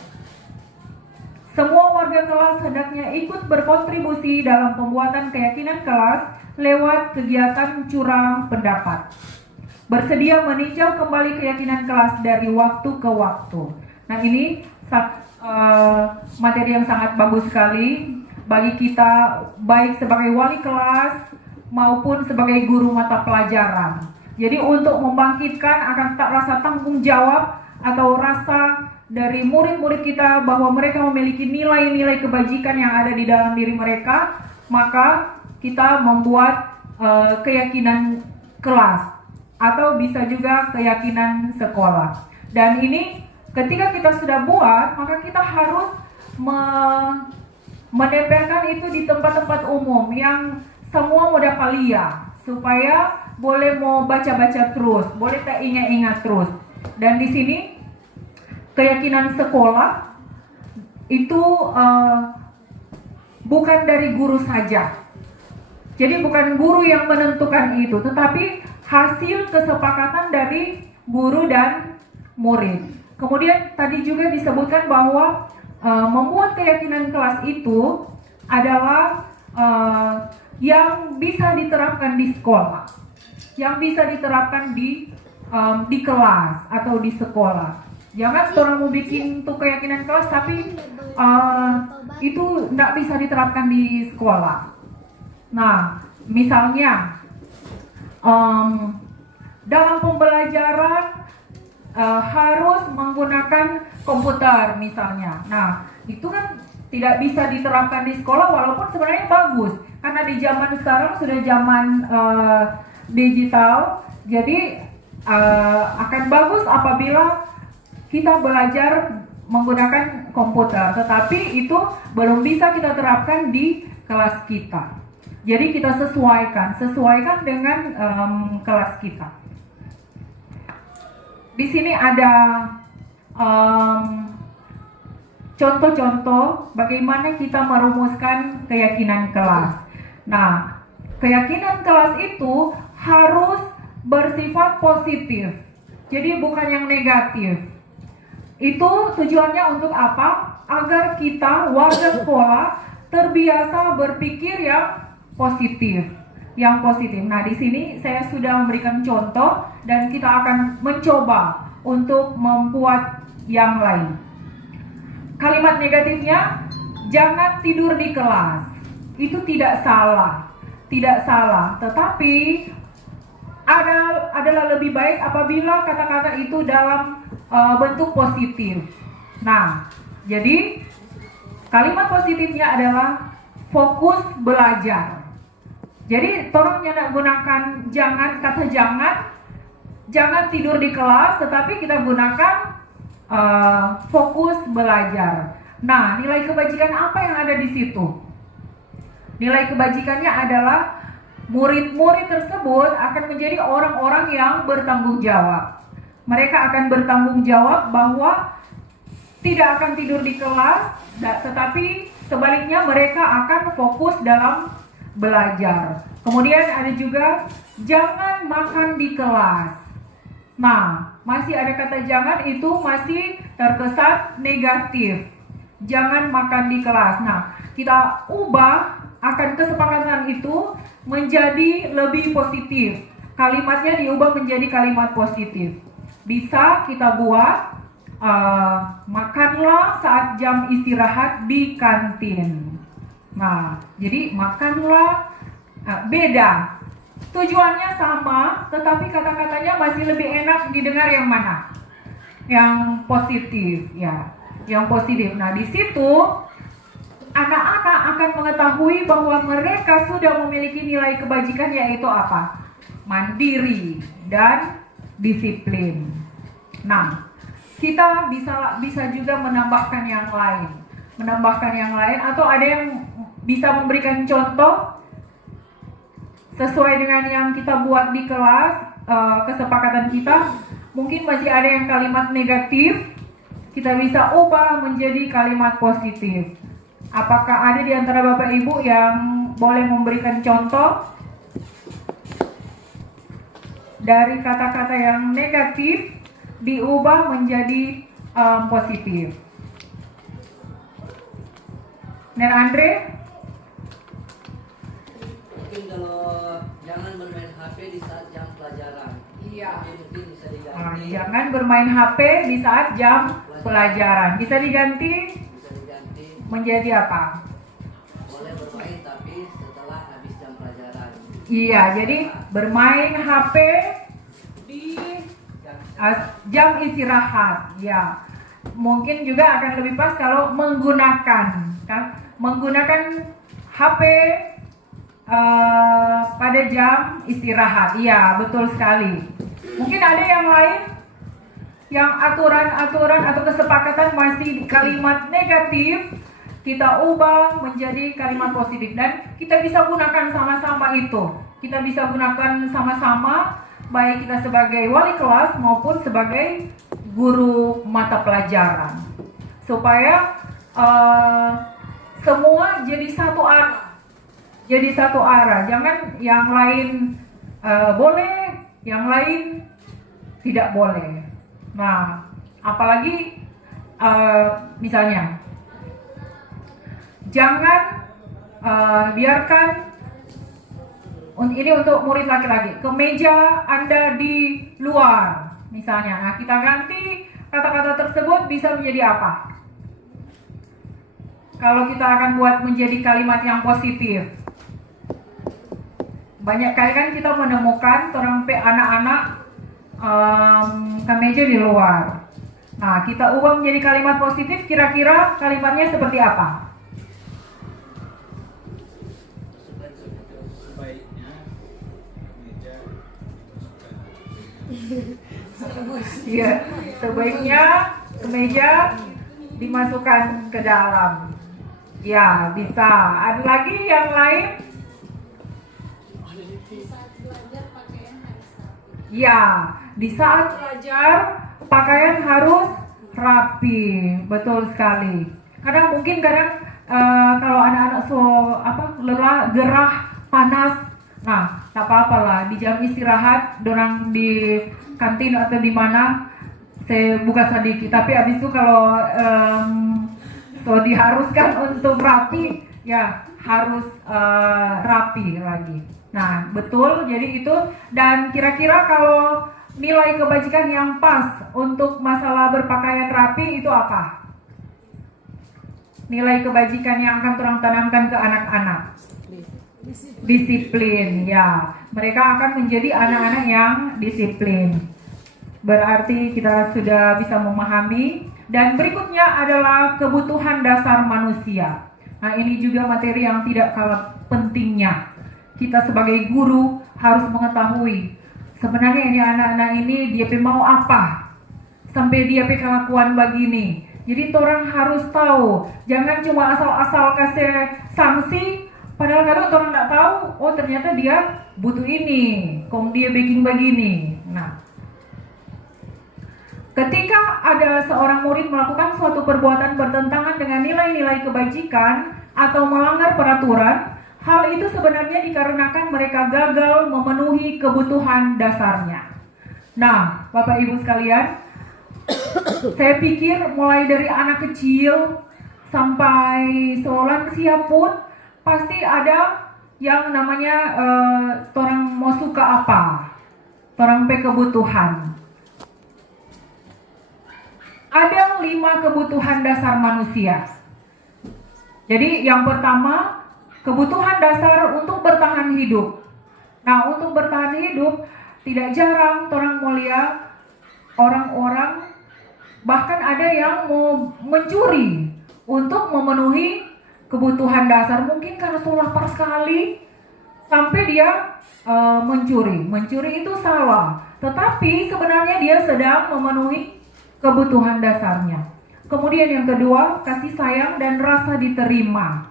Semua warga kelas hendaknya ikut berkontribusi dalam pembuatan keyakinan kelas lewat kegiatan curang pendapat. Bersedia meninjau kembali keyakinan kelas dari waktu ke waktu. Nah, ini materi yang sangat bagus sekali bagi kita, baik sebagai wali kelas maupun sebagai guru mata pelajaran. Jadi untuk membangkitkan akan rasa tanggung jawab atau rasa dari murid-murid kita bahwa mereka memiliki nilai-nilai kebajikan yang ada di dalam diri mereka, maka kita membuat keyakinan kelas atau bisa juga keyakinan sekolah. Dan ini ketika kita sudah buat, maka kita harus menempelkan itu di tempat-tempat umum yang semua dapat lihat, supaya boleh mau baca-baca terus, boleh tak ingat-ingat terus. Dan di sini keyakinan sekolah itu bukan dari guru saja. Jadi bukan guru yang menentukan itu, tetapi hasil kesepakatan dari guru dan murid. Kemudian tadi juga disebutkan bahwa membuat keyakinan kelas itu adalah yang bisa diterapkan di sekolah, yang bisa diterapkan di kelas atau di sekolah. Jangan orang mau bikin tuh keyakinan kelas tapi itu tidak bisa diterapkan di sekolah. Nah, misalnya dalam pembelajaran harus menggunakan komputer misalnya. Nah, itu kan tidak bisa diterapkan di sekolah walaupun sebenarnya bagus. Karena di zaman sekarang sudah zaman digital, jadi akan bagus apabila kita belajar menggunakan komputer, tetapi itu belum bisa kita terapkan di kelas kita. Jadi kita sesuaikan dengan kelas kita. Di sini ada contoh-contoh bagaimana kita merumuskan keyakinan kelas. Nah, keyakinan kelas itu harus bersifat positif, jadi bukan yang negatif. Itu tujuannya untuk apa? Agar kita warga sekolah terbiasa berpikir yang positif, Nah, di sini saya sudah memberikan contoh dan kita akan mencoba untuk membuat yang lain. Kalimat negatifnya, jangan tidur di kelas. Itu tidak salah, tetapi adalah lebih baik apabila kata-kata itu dalam bentuk positif. Nah, jadi kalimat positifnya adalah fokus belajar. Jadi tolong jangan gunakan kata jangan tidur di kelas, tetapi kita gunakan fokus belajar. Nah, nilai kebajikan apa yang ada di situ? Nilai kebajikannya adalah murid-murid tersebut akan menjadi orang-orang yang bertanggung jawab. Mereka akan bertanggung jawab bahwa tidak akan tidur di kelas, tetapi sebaliknya mereka akan fokus dalam belajar. Kemudian ada juga jangan makan di kelas. Nah, masih ada kata jangan, itu masih terkesan negatif. Jangan makan di kelas. Nah, kita ubah akan kesepakatan itu menjadi lebih positif. Kalimatnya diubah menjadi kalimat positif. Bisa kita buat makanlah saat jam istirahat di kantin. Nah, jadi makanlah beda. Tujuannya sama, tetapi kata-katanya masih lebih enak didengar yang mana? Yang positif, ya. Yang positif. Nah, di situ anak-anak akan mengetahui bahwa mereka sudah memiliki nilai kebajikan, yaitu apa? Mandiri dan disiplin. Nah, kita bisa juga menambahkan yang lain, atau ada yang bisa memberikan contoh sesuai dengan yang kita buat di kelas, kesepakatan kita. Mungkin masih ada yang kalimat negatif, kita bisa ubah menjadi kalimat positif. Apakah ada di antara Bapak Ibu yang boleh memberikan contoh dari kata-kata yang negatif diubah menjadi positif? Nen Andre? Mungkin kalau jangan bermain HP di saat jam pelajaran. Iya. Mungkin bisa diganti. Jangan bermain HP di saat jam pelajaran. Bisa diganti menjadi apa? Boleh bermain tapi setelah habis jam pelajaran. Iya, jadi bermain HP di jam istirahat. Ya, mungkin juga akan lebih pas kalau menggunakan HP pada jam istirahat. Iya, betul sekali. Mungkin ada yang lain yang aturan-aturan atau kesepakatan masih kalimat negatif, kita ubah menjadi kalimat positif, dan kita bisa gunakan sama-sama itu. Kita bisa gunakan sama-sama, baik kita sebagai wali kelas maupun sebagai guru mata pelajaran, supaya semua jadi satu arah. Jangan yang lain boleh, yang lain tidak boleh. Nah, apalagi misalnya jangan biarkan, ini untuk murid laki-laki, kemeja Anda di luar misalnya. Nah, kita ganti kata-kata tersebut bisa menjadi apa? Kalau kita akan buat menjadi kalimat yang positif, banyak kali kan kita menemukan orang anak-anak kemeja di luar. Nah, kita ubah menjadi kalimat positif, kira-kira kalimatnya seperti apa? Iya, sebaiknya kemeja dimasukkan ke dalam. Ya, bisa. Ada lagi yang lain? Ya, di saat belajar pakaian harus rapi. Betul sekali. Kadang kalau anak-anak lelah, gerah, panas. Nah, tak apa-apa lah, di jam istirahat, dorang di kantin atau di mana, saya buka sedikit. Tapi abis itu kalau diharuskan untuk rapi, ya harus rapi lagi. Nah, betul, jadi itu. Dan kira-kira kalau nilai kebajikan yang pas untuk masalah berpakaian rapi itu apa? Nilai kebajikan yang akan orang tanamkan ke anak-anak? Disiplin, ya. Mereka akan menjadi anak-anak yang disiplin. Berarti kita sudah bisa memahami. Dan berikutnya adalah kebutuhan dasar manusia. Nah, ini juga materi yang tidak kalah pentingnya. Kita sebagai guru harus mengetahui sebenarnya ini anak-anak ini dia mau apa sampai dia kelakuan begini. Jadi orang harus tahu, jangan cuma asal-asal kasih sanksi. Padahal kadang orang nggak tahu, oh ternyata dia butuh ini, kok dia bikin begini. Nah, ketika ada seorang murid melakukan suatu perbuatan bertentangan dengan nilai-nilai kebajikan atau melanggar peraturan, hal itu sebenarnya dikarenakan mereka gagal memenuhi kebutuhan dasarnya. Nah, Bapak Ibu sekalian, saya pikir mulai dari anak kecil sampai selansia pun pasti ada yang namanya orang mau suka apa, orang kebutuhan. Ada 5 kebutuhan dasar manusia. Jadi yang pertama, kebutuhan dasar untuk bertahan hidup. Nah, untuk bertahan hidup tidak jarang orang mulia, orang-orang bahkan ada yang mau mencuri untuk memenuhi kebutuhan dasar. Mungkin karena sudah lapar sekali, sampai dia mencuri. Mencuri itu salah, tetapi sebenarnya dia sedang memenuhi kebutuhan dasarnya. Kemudian yang kedua, kasih sayang dan rasa diterima.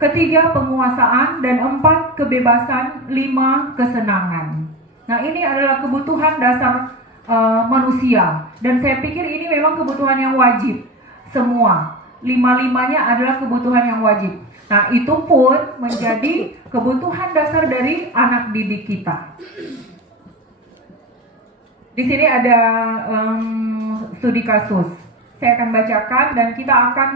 Ketiga, penguasaan. Dan 4, kebebasan. 5, kesenangan. Nah, ini adalah kebutuhan dasar manusia. Dan saya pikir ini memang kebutuhan yang wajib. Semua 5-5-nya adalah kebutuhan yang wajib. Nah, itu pun menjadi kebutuhan dasar dari anak didik kita. Di sini ada studi kasus. Saya akan bacakan dan kita akan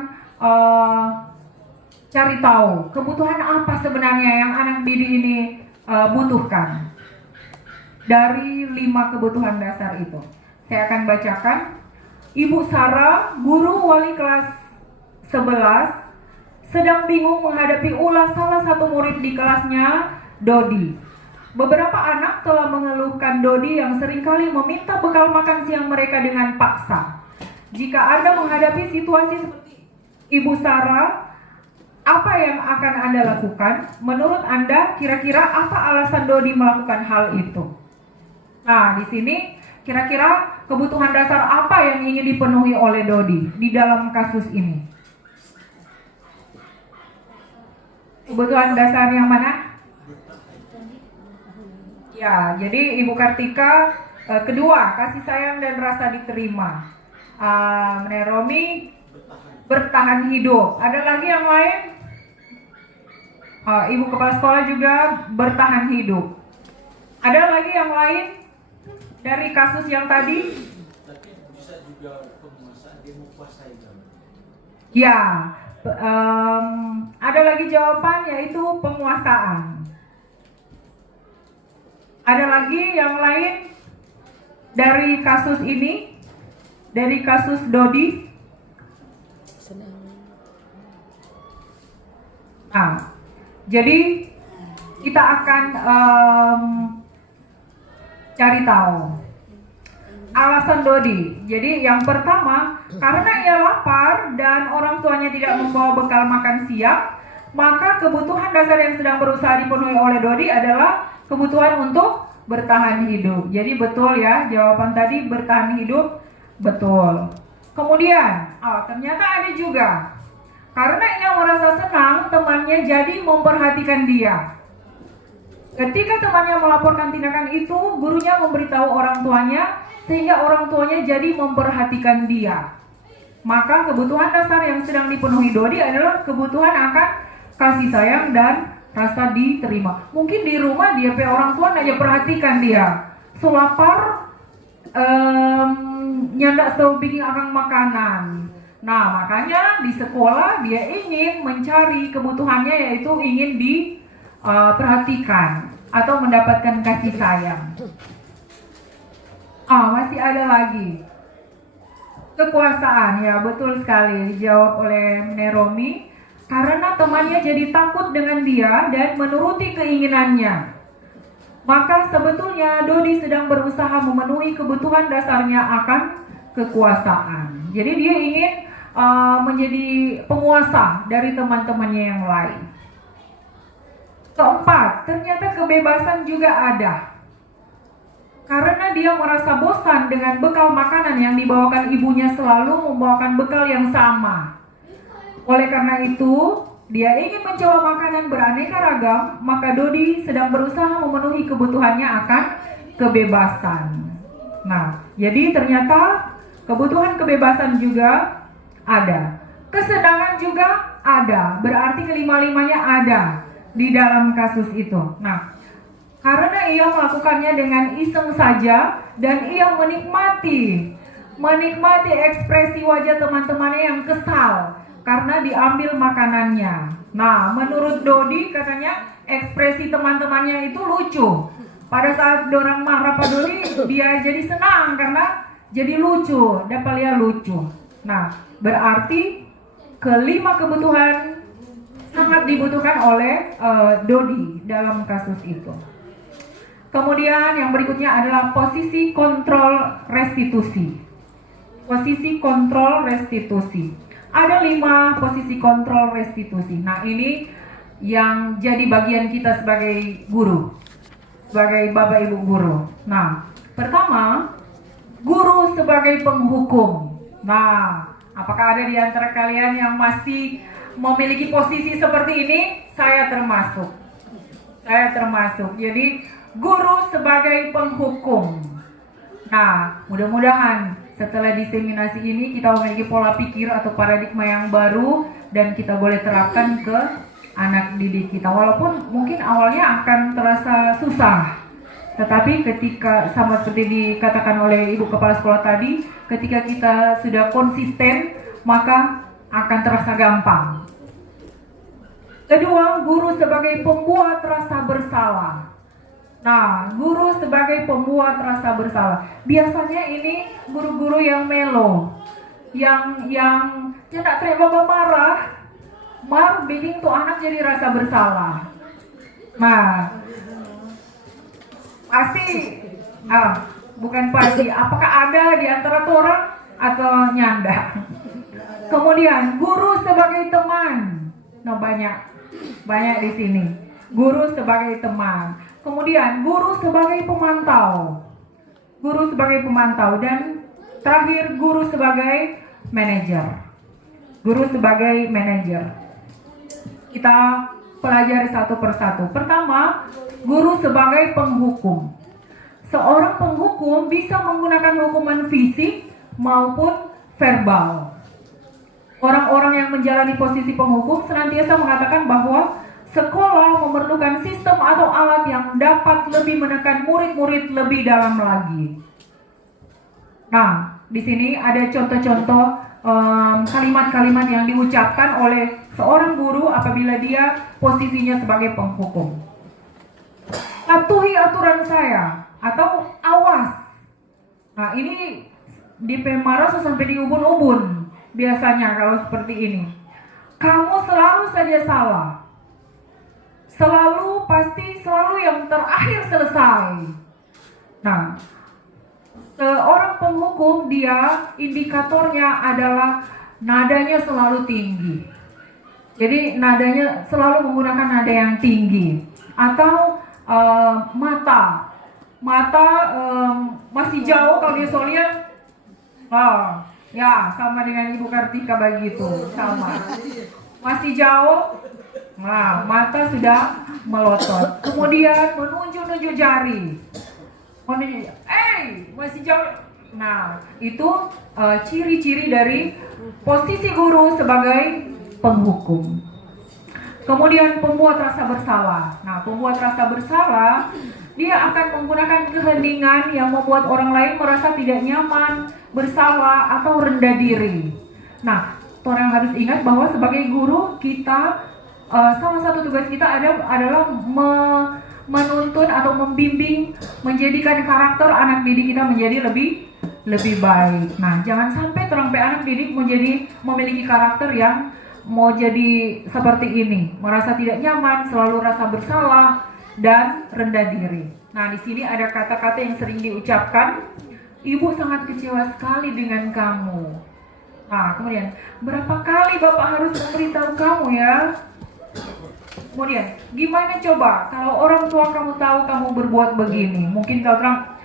cari tahu kebutuhan apa sebenarnya yang anak didik ini butuhkan. Dari 5 kebutuhan dasar itu, saya akan bacakan. Ibu Sarah, guru wali kelas 11, sedang bingung menghadapi ulah salah satu murid di kelasnya, Dodi. Beberapa anak telah mengeluhkan Dodi yang seringkali meminta bekal makan siang mereka dengan paksa. Jika Anda menghadapi situasi seperti Ibu Sarah, apa yang akan Anda lakukan? Menurut Anda, kira-kira apa alasan Dodi melakukan hal itu? Nah, di sini kira-kira kebutuhan dasar apa yang ingin dipenuhi oleh Dodi di dalam kasus ini? Kebutuhan dasar yang mana? Ya, jadi Ibu Kartika, kedua, kasih sayang dan rasa diterima. Romi, bertahan hidup. Ada lagi yang lain? Ibu Kepala Sekolah juga bertahan hidup. Ada lagi yang lain dari kasus yang tadi? Tapi bisa juga penguasaan, dia mau kuasai kan? Ya, ada lagi jawaban yaitu penguasaan. Ada lagi yang lain dari kasus ini, dari kasus Dodi? Nah, jadi kita akan cari tahu alasan Dodi. Jadi yang pertama, karena ia lapar dan orang tuanya tidak membawa bekal makan siang, maka kebutuhan dasar yang sedang berusaha dipenuhi oleh Dodi adalah kebutuhan untuk bertahan hidup. Jadi betul ya, jawaban tadi bertahan hidup, betul. Kemudian, ternyata ada juga, karena ia merasa senang temannya jadi memperhatikan dia. Ketika temannya melaporkan tindakan itu, gurunya memberitahu orang tuanya, sehingga orang tuanya jadi memperhatikan dia. Maka kebutuhan dasar yang sedang dipenuhi Dodi adalah kebutuhan akan kasih sayang dan rasa diterima. Mungkin di rumah dia orang tua aja perhatikan dia. Selapar nyandak selalu bikin akan makanan. Nah, makanya di sekolah dia ingin mencari kebutuhannya, yaitu ingin diperhatikan atau mendapatkan kasih sayang. Masih ada lagi. Kekuasaan, ya betul sekali dijawab oleh Romi. Karena temannya jadi takut dengan dia dan menuruti keinginannya. Maka sebetulnya Dodi sedang berusaha memenuhi kebutuhan dasarnya akan kekuasaan. Jadi dia ingin menjadi penguasa dari teman-temannya yang lain. Keempat, ternyata kebebasan juga ada. Karena dia merasa bosan dengan bekal makanan yang dibawakan ibunya selalu membawakan bekal yang sama. Oleh karena itu, dia ingin mencoba makanan beraneka ragam, maka Dodi sedang berusaha memenuhi kebutuhannya akan kebebasan. Nah, jadi ternyata kebutuhan kebebasan juga ada. Kesenangan juga ada, berarti kelima-limanya ada di dalam kasus itu. Nah, karena ia melakukannya dengan iseng saja dan ia menikmati ekspresi wajah teman-temannya yang kesal karena diambil makanannya. Nah, menurut Dodi katanya ekspresi teman-temannya itu lucu. Pada saat dorang marah Pak Dodi, dia jadi senang karena jadi lucu, dapat lihat lucu. Nah, berarti kelima kebutuhan sangat dibutuhkan oleh Dodi dalam kasus itu. Kemudian yang berikutnya adalah posisi kontrol restitusi. Posisi kontrol restitusi. Ada 5 posisi kontrol restitusi. Nah, ini yang jadi bagian kita sebagai guru, sebagai bapak ibu guru. Nah, pertama, guru sebagai penghukum. Nah, apakah ada di antara kalian yang masih memiliki posisi seperti ini? Saya termasuk. Jadi, guru sebagai penghukum. Nah, mudah-mudahan setelah diseminasi ini kita memiliki pola pikir atau paradigma yang baru dan kita boleh terapkan ke anak didik kita. Walaupun mungkin awalnya akan terasa susah, tetapi ketika sama seperti dikatakan oleh ibu kepala sekolah tadi, ketika kita sudah konsisten maka akan terasa gampang. Kedua, guru sebagai pembuat rasa bersalah. Nah, guru sebagai pembuat rasa bersalah. Biasanya ini guru-guru yang melo, yang tidak terlalu marah bikin tuh anak jadi rasa bersalah. Nah, bukan pasti. Apakah ada di antara tuh orang atau nyanda? Kemudian guru sebagai teman. Nah, banyak di sini. Guru sebagai teman. Kemudian guru sebagai pemantau. Dan terakhir guru sebagai manajer. Kita pelajari satu persatu. Pertama, guru sebagai penghukum. Seorang penghukum bisa menggunakan hukuman fisik maupun verbal. Orang-orang yang menjalani posisi penghukum senantiasa mengatakan bahwa sekolah memerlukan sistem atau alat yang dapat lebih menekan murid-murid lebih dalam lagi. Nah, di sini ada contoh-contoh kalimat-kalimat yang diucapkan oleh seorang guru apabila dia posisinya sebagai penghukum. Patuhi aturan saya atau awas. Nah, ini di Pemara sampai di ubun-ubun biasanya kalau seperti ini. Kamu selalu saja salah. Selalu yang terakhir selesai. Nah, seorang penghukum dia indikatornya adalah nadanya selalu tinggi. Jadi nadanya selalu menggunakan nada yang tinggi. Atau mata masih jauh kalau dia soalnya ya sama dengan Ibu Kartika begitu, sama. Masih jauh. Nah, mata sudah melotot. Kemudian menunjuk-nunjuk jari. Masih jauh. Nah, itu ciri-ciri dari posisi guru sebagai penghukum. Kemudian pembuat rasa bersalah. Nah, pembuat rasa bersalah, dia akan menggunakan keheningan yang membuat orang lain merasa tidak nyaman, bersalah, atau rendah diri. Nah, orang harus ingat bahwa sebagai guru kita salah satu tugas kita adalah menuntun atau membimbing, menjadikan karakter anak didik kita menjadi lebih baik. Nah, jangan sampai anak didik memiliki karakter yang mau jadi seperti ini, merasa tidak nyaman, selalu rasa bersalah dan rendah diri. Nah, di sini ada kata-kata yang sering diucapkan, ibu sangat kecewa sekali dengan kamu. Nah, kemudian berapa kali bapak harus memberitahu kamu ya? Kemudian, gimana coba kalau orang tua kamu tahu kamu berbuat begini? Mungkin kau terang,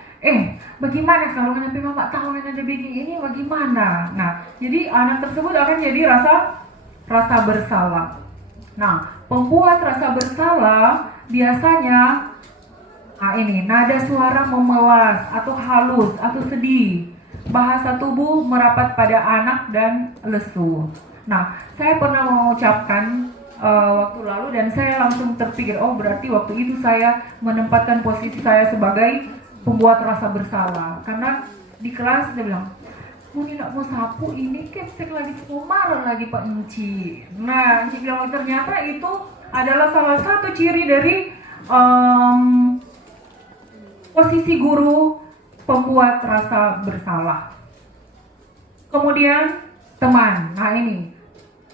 bagaimana kalau nanti mama tahu nanti begini, bagaimana? Nah, jadi anak tersebut akan jadi rasa bersalah. Nah, pembuat rasa bersalah biasanya, nada suara memelas atau halus atau sedih. Bahasa tubuh merapat pada anak dan lesu. Nah, saya pernah mengucapkan waktu lalu dan saya langsung terpikir, berarti waktu itu saya menempatkan posisi saya sebagai pembuat rasa bersalah. Karena di kelas dia bilang, Muni nak mau sapu ini ketek lagi mau marah lagi Pak Enci. Nah, Enci bilang ternyata itu adalah salah satu ciri dari posisi guru pembuat rasa bersalah. Kemudian teman. Nah, ini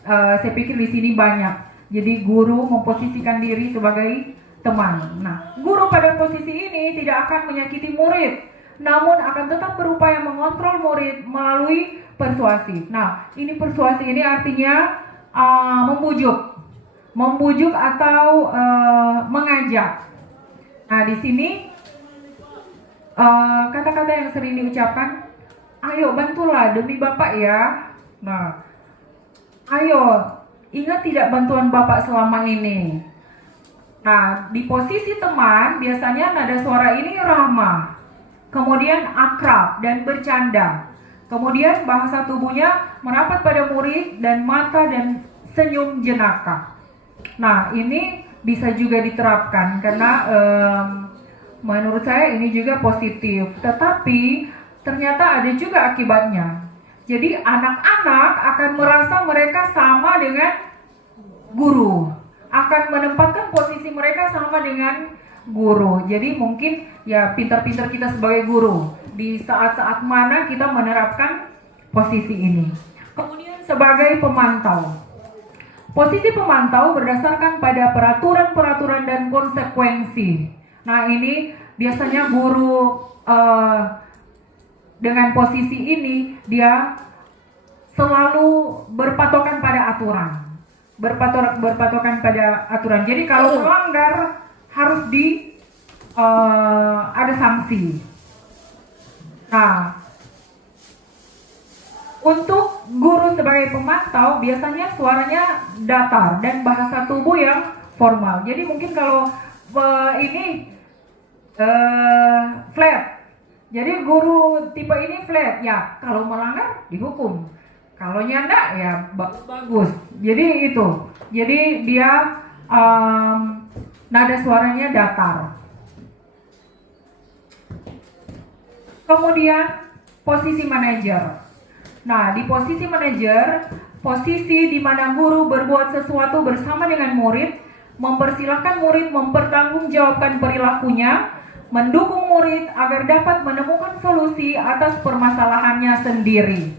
saya pikir di sini banyak. Jadi guru memposisikan diri sebagai teman. Nah, guru pada posisi ini tidak akan menyakiti murid, namun akan tetap berupaya mengontrol murid melalui persuasi. Nah, ini persuasi ini artinya membujuk. membujuk atau mengajak. Nah, di sini kata-kata yang sering diucapkan, ayo bantulah demi Bapak ya. Nah, ayo ingat tidak bantuan Bapak selama ini. Nah, di posisi teman biasanya nada suara ini ramah, kemudian akrab dan bercanda. Kemudian bahasa tubuhnya merapat pada murid dan mata dan senyum jenaka. Nah, ini bisa juga diterapkan karena menurut saya ini juga positif. Tetapi ternyata ada juga akibatnya. Jadi anak-anak akan merasa mereka sama dengan guru, akan menempatkan posisi mereka sama dengan guru. Jadi mungkin ya pintar-pintar kita sebagai guru di saat-saat mana kita menerapkan posisi ini. Kemudian sebagai pemantau. Posisi pemantau berdasarkan pada peraturan-peraturan dan konsekuensi. Nah, ini biasanya guru dengan posisi ini dia selalu berpatokan pada aturan. Berpatokan pada aturan. Jadi kalau melanggar harus ada sanksi. Nah, untuk guru sebagai pemantau biasanya suaranya datar dan bahasa tubuh yang formal. Jadi mungkin kalau ini flat. Jadi guru tipe ini flat ya, kalau melanggar dihukum. Kalau nyanda ya bagus. Jadi itu. Jadi dia nada suaranya datar. Kemudian posisi manajer. Nah, di posisi manajer, posisi di mana guru berbuat sesuatu bersama dengan murid, mempersilahkan murid mempertanggungjawabkan perilakunya, mendukung murid agar dapat menemukan solusi atas permasalahannya sendiri.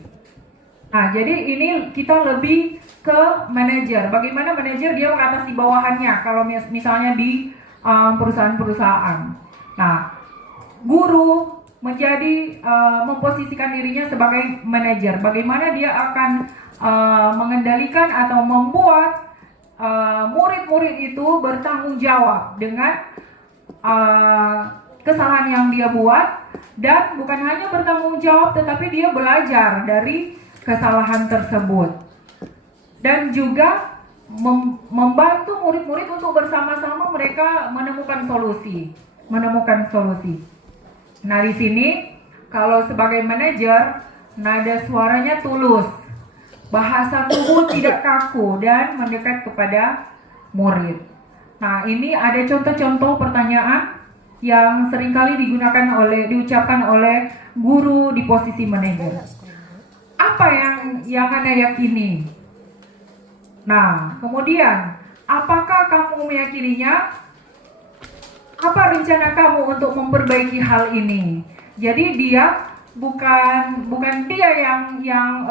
Nah, jadi ini kita lebih ke manajer. Bagaimana manajer dia mengatasi bawahannya kalau misalnya di perusahaan-perusahaan. Nah, guru menjadi memposisikan dirinya sebagai manajer. Bagaimana dia akan mengendalikan atau membuat murid-murid itu bertanggung jawab dengan kesalahan yang dia buat, dan bukan hanya bertanggung jawab tetapi dia belajar dari kesalahan tersebut, dan juga membantu murid-murid untuk bersama-sama mereka menemukan solusi. Nah, di sini kalau sebagai manajer, nada suaranya tulus, bahasa tubuh tidak kaku dan mendekat kepada murid. Nah, ini ada contoh-contoh pertanyaan yang seringkali diucapkan oleh guru di posisi manajer. Apa yang Anda yakini? Nah, kemudian apakah kamu meyakininya? Apa rencana kamu untuk memperbaiki hal ini? Jadi dia bukan dia yang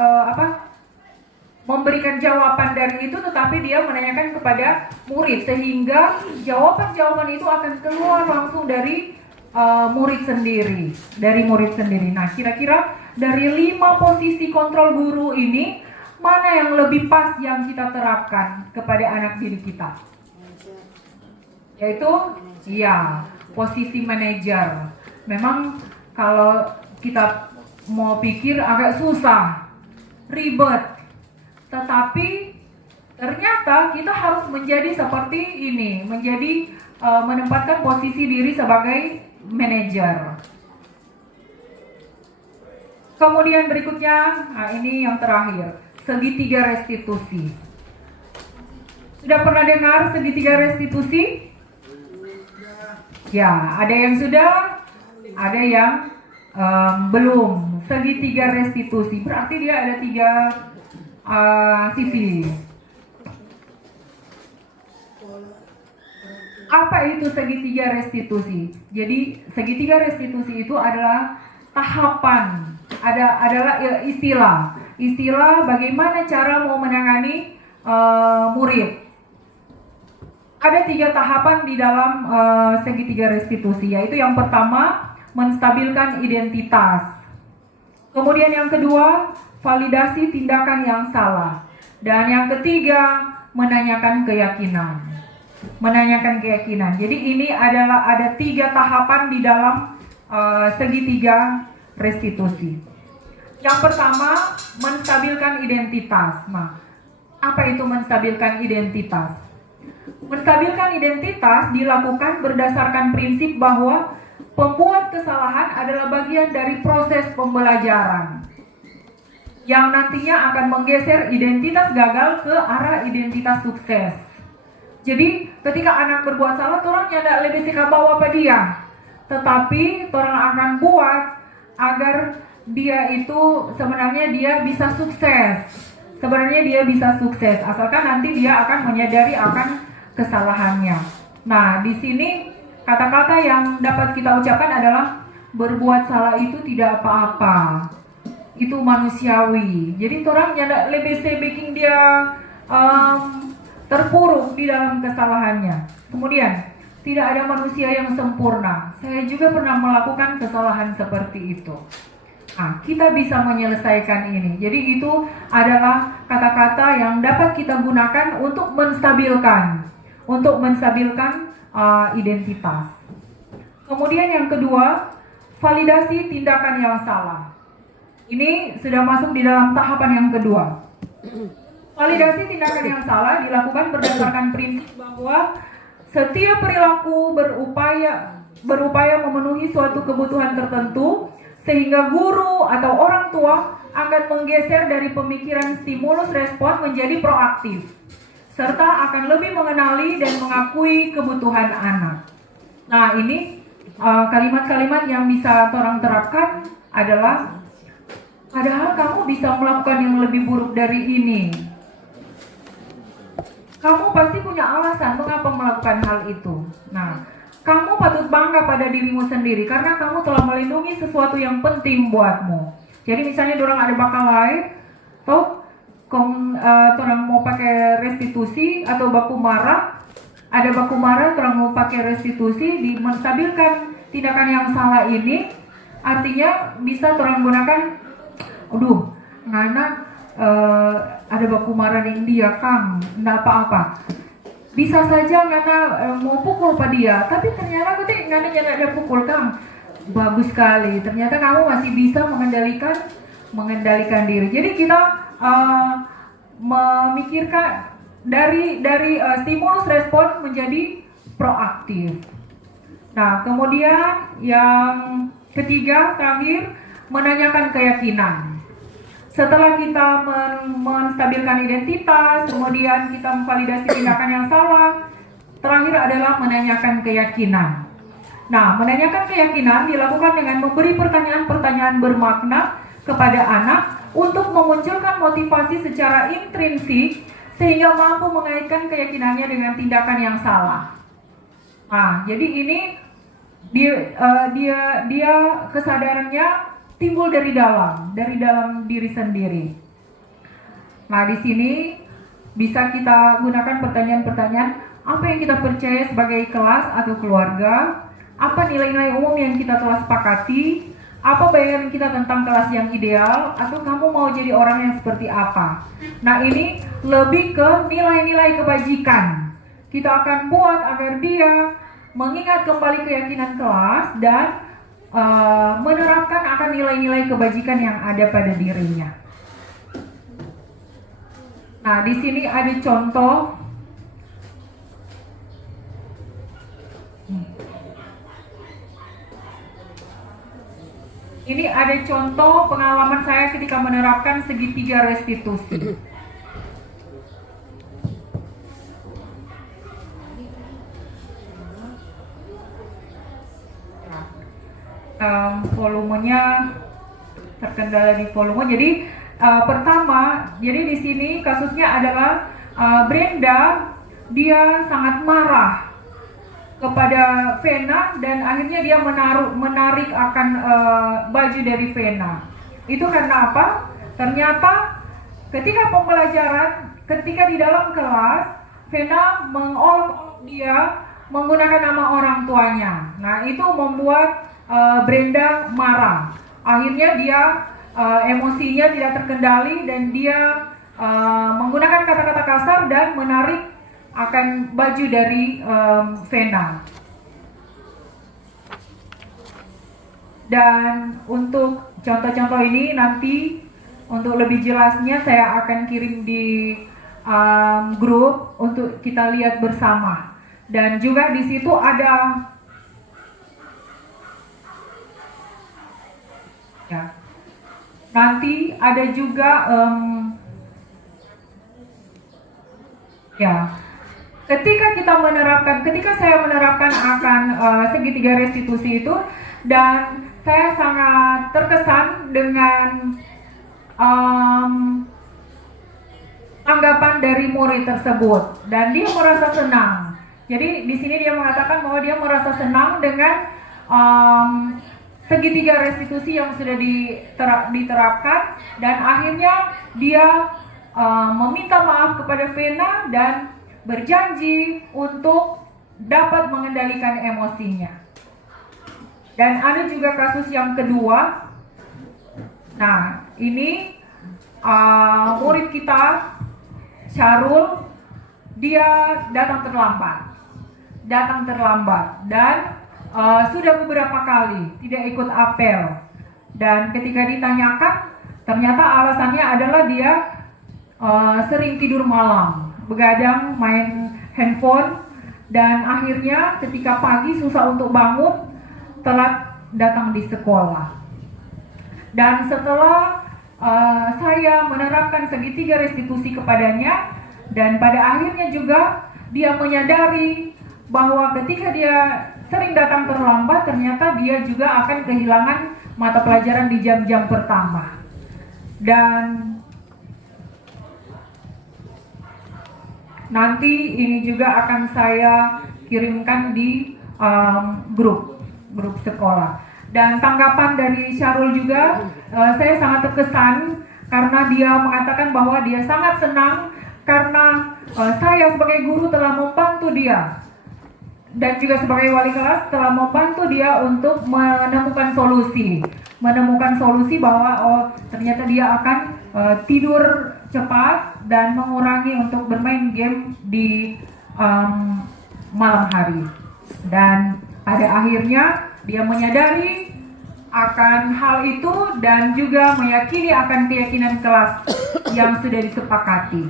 memberikan jawaban dari itu, tetapi dia menanyakan kepada murid sehingga jawaban-jawaban itu akan keluar langsung dari murid sendiri. Nah, kira-kira dari 5 posisi kontrol guru ini, mana yang lebih pas yang kita terapkan kepada anak didik kita? Yaitu posisi manajer. Memang kalau kita mau pikir agak susah, ribet. Tetapi ternyata kita harus menjadi seperti ini, menempatkan posisi diri sebagai manajer. Kemudian berikutnya, ini yang terakhir, segitiga restitusi. Sudah pernah dengar segitiga restitusi? Ya, ada yang sudah, ada yang belum. Segitiga restitusi berarti dia ada 3 sisi. Apa itu segitiga restitusi? Jadi segitiga restitusi itu adalah tahapan, adalah istilah bagaimana cara mau menangani murid. Ada 3 tahapan di dalam segitiga restitusi, yaitu yang pertama menstabilkan identitas. Kemudian yang kedua, validasi tindakan yang salah. Dan yang ketiga, menanyakan keyakinan. Menanyakan keyakinan. Jadi ini adalah ada 3 tahapan di dalam segitiga restitusi. Yang pertama, menstabilkan identitas. Nah, apa itu menstabilkan identitas? Menstabilkan identitas dilakukan berdasarkan prinsip bahwa pembuat kesalahan adalah bagian dari proses pembelajaran yang nantinya akan menggeser identitas gagal ke arah identitas sukses. Jadi ketika anak berbuat salah, orang nyanda lebih sika bawa apa dia, tetapi orang akan buat agar dia itu sebenarnya dia bisa sukses. Sebenarnya dia bisa sukses asalkan nanti dia akan menyadari akan kesalahannya. Nah, di sini kata-kata yang dapat kita ucapkan adalah berbuat salah itu tidak apa-apa. Itu manusiawi. Jadi orang nyanda lebih bikin dia terpuruk di dalam kesalahannya. Kemudian, tidak ada manusia yang sempurna. Saya juga pernah melakukan kesalahan seperti itu. Nah, kita bisa menyelesaikan ini. Jadi itu adalah kata-kata yang dapat kita gunakan untuk menstabilkan identitas. Kemudian yang kedua, validasi tindakan yang salah. Ini sudah masuk di dalam tahapan yang kedua. Validasi tindakan yang salah dilakukan berdasarkan prinsip bahwa setiap perilaku berupaya memenuhi suatu kebutuhan tertentu sehingga guru atau orang tua akan menggeser dari pemikiran stimulus respon menjadi proaktif, serta akan lebih mengenali dan mengakui kebutuhan anak. Nah, ini kalimat-kalimat yang bisa orang terapkan adalah, padahal kamu bisa melakukan yang lebih buruk dari ini. Kamu pasti punya alasan mengapa melakukan hal itu. Nah, kamu patut bangga pada dirimu sendiri karena kamu telah melindungi sesuatu yang penting buatmu. Jadi misalnya orang ada bakal lain, orang mau pakai restitusi atau baku marah, ada baku marah, orang mau pakai restitusi, di menstabilkan tindakan yang salah ini, artinya bisa orang gunakan, ngana ada baku marah yang dia Kang, enggak apa-apa. Bisa saja ngana mau pukul pada dia, tapi ternyata ngana ada pukul Kang. Bagus sekali, ternyata kamu masih bisa mengendalikan diri. Jadi kita memikirkan dari stimulus respon menjadi proaktif. Nah, kemudian yang ketiga terakhir, menanyakan keyakinan. Setelah kita menstabilkan identitas, kemudian kita memvalidasi tindakan yang salah, terakhir adalah menanyakan keyakinan. Nah, menanyakan keyakinan dilakukan dengan memberi pertanyaan-pertanyaan bermakna kepada anak untuk memunculkan motivasi secara intrinsik sehingga mampu mengaitkan keyakinannya dengan tindakan yang salah. Nah, jadi ini dia kesadarannya timbul dari dalam diri sendiri. Nah, di sini bisa kita gunakan pertanyaan-pertanyaan, apa yang kita percaya sebagai kelas atau keluarga, apa nilai-nilai umum yang kita telah sepakati, apa bayangan kita tentang kelas yang ideal, atau kamu mau jadi orang yang seperti apa. Nah, ini lebih ke nilai-nilai kebajikan. Kita akan buat agar dia mengingat kembali keyakinan kelas dan menerapkan akan nilai-nilai kebajikan yang ada pada dirinya. Nah, di sini ada contoh. Ini ada contoh pengalaman saya ketika menerapkan segitiga restitusi. Volumenya terkendala di volume. Jadi pertama, jadi di sini kasusnya adalah Brenda, dia sangat marah kepada Vena dan akhirnya dia menarik akan baju dari Vena. Itu karena apa? Ternyata ketika pembelajaran, ketika di dalam kelas, Vena mengolok dia menggunakan nama orang tuanya. Nah, itu membuat Brenda marah. Akhirnya dia emosinya tidak terkendali dan dia menggunakan kata-kata kasar dan menarik akan baju dari Vena. Dan untuk contoh-contoh ini nanti untuk lebih jelasnya saya akan kirim di grup untuk kita lihat bersama. Dan juga di situ ada ya. Nanti ada juga ya. Ketika saya menerapkan akan segitiga restitusi itu, dan saya sangat terkesan dengan tanggapan dari murid tersebut, dan dia merasa senang. Jadi di sini dia mengatakan bahwa dia merasa senang dengan segitiga restitusi yang sudah diterapkan, dan akhirnya dia meminta maaf kepada Vena dan berjanji untuk dapat mengendalikan emosinya. Dan ada juga kasus yang kedua. Nah, ini murid kita Syarul, dia datang terlambat dan sudah beberapa kali tidak ikut apel. Dan ketika ditanyakan, ternyata alasannya adalah dia sering tidur malam, begadang main handphone, dan akhirnya ketika pagi susah untuk bangun, telat datang di sekolah. Dan setelah saya menerapkan segitiga restitusi kepadanya, dan pada akhirnya juga dia menyadari bahwa ketika dia sering datang terlambat, ternyata dia juga akan kehilangan mata pelajaran di jam-jam pertama. Dan nanti ini juga akan saya kirimkan di grup sekolah. Dan tanggapan dari Syarul juga, saya sangat terkesan karena dia mengatakan bahwa dia sangat senang karena saya sebagai guru telah membantu dia, dan juga sebagai wali kelas telah membantu dia untuk menemukan solusi bahwa ternyata dia akan tidur cepat dan mengurangi untuk bermain game di malam hari. Dan pada akhirnya dia menyadari akan hal itu dan juga meyakini akan keyakinan kelas yang sudah disepakati.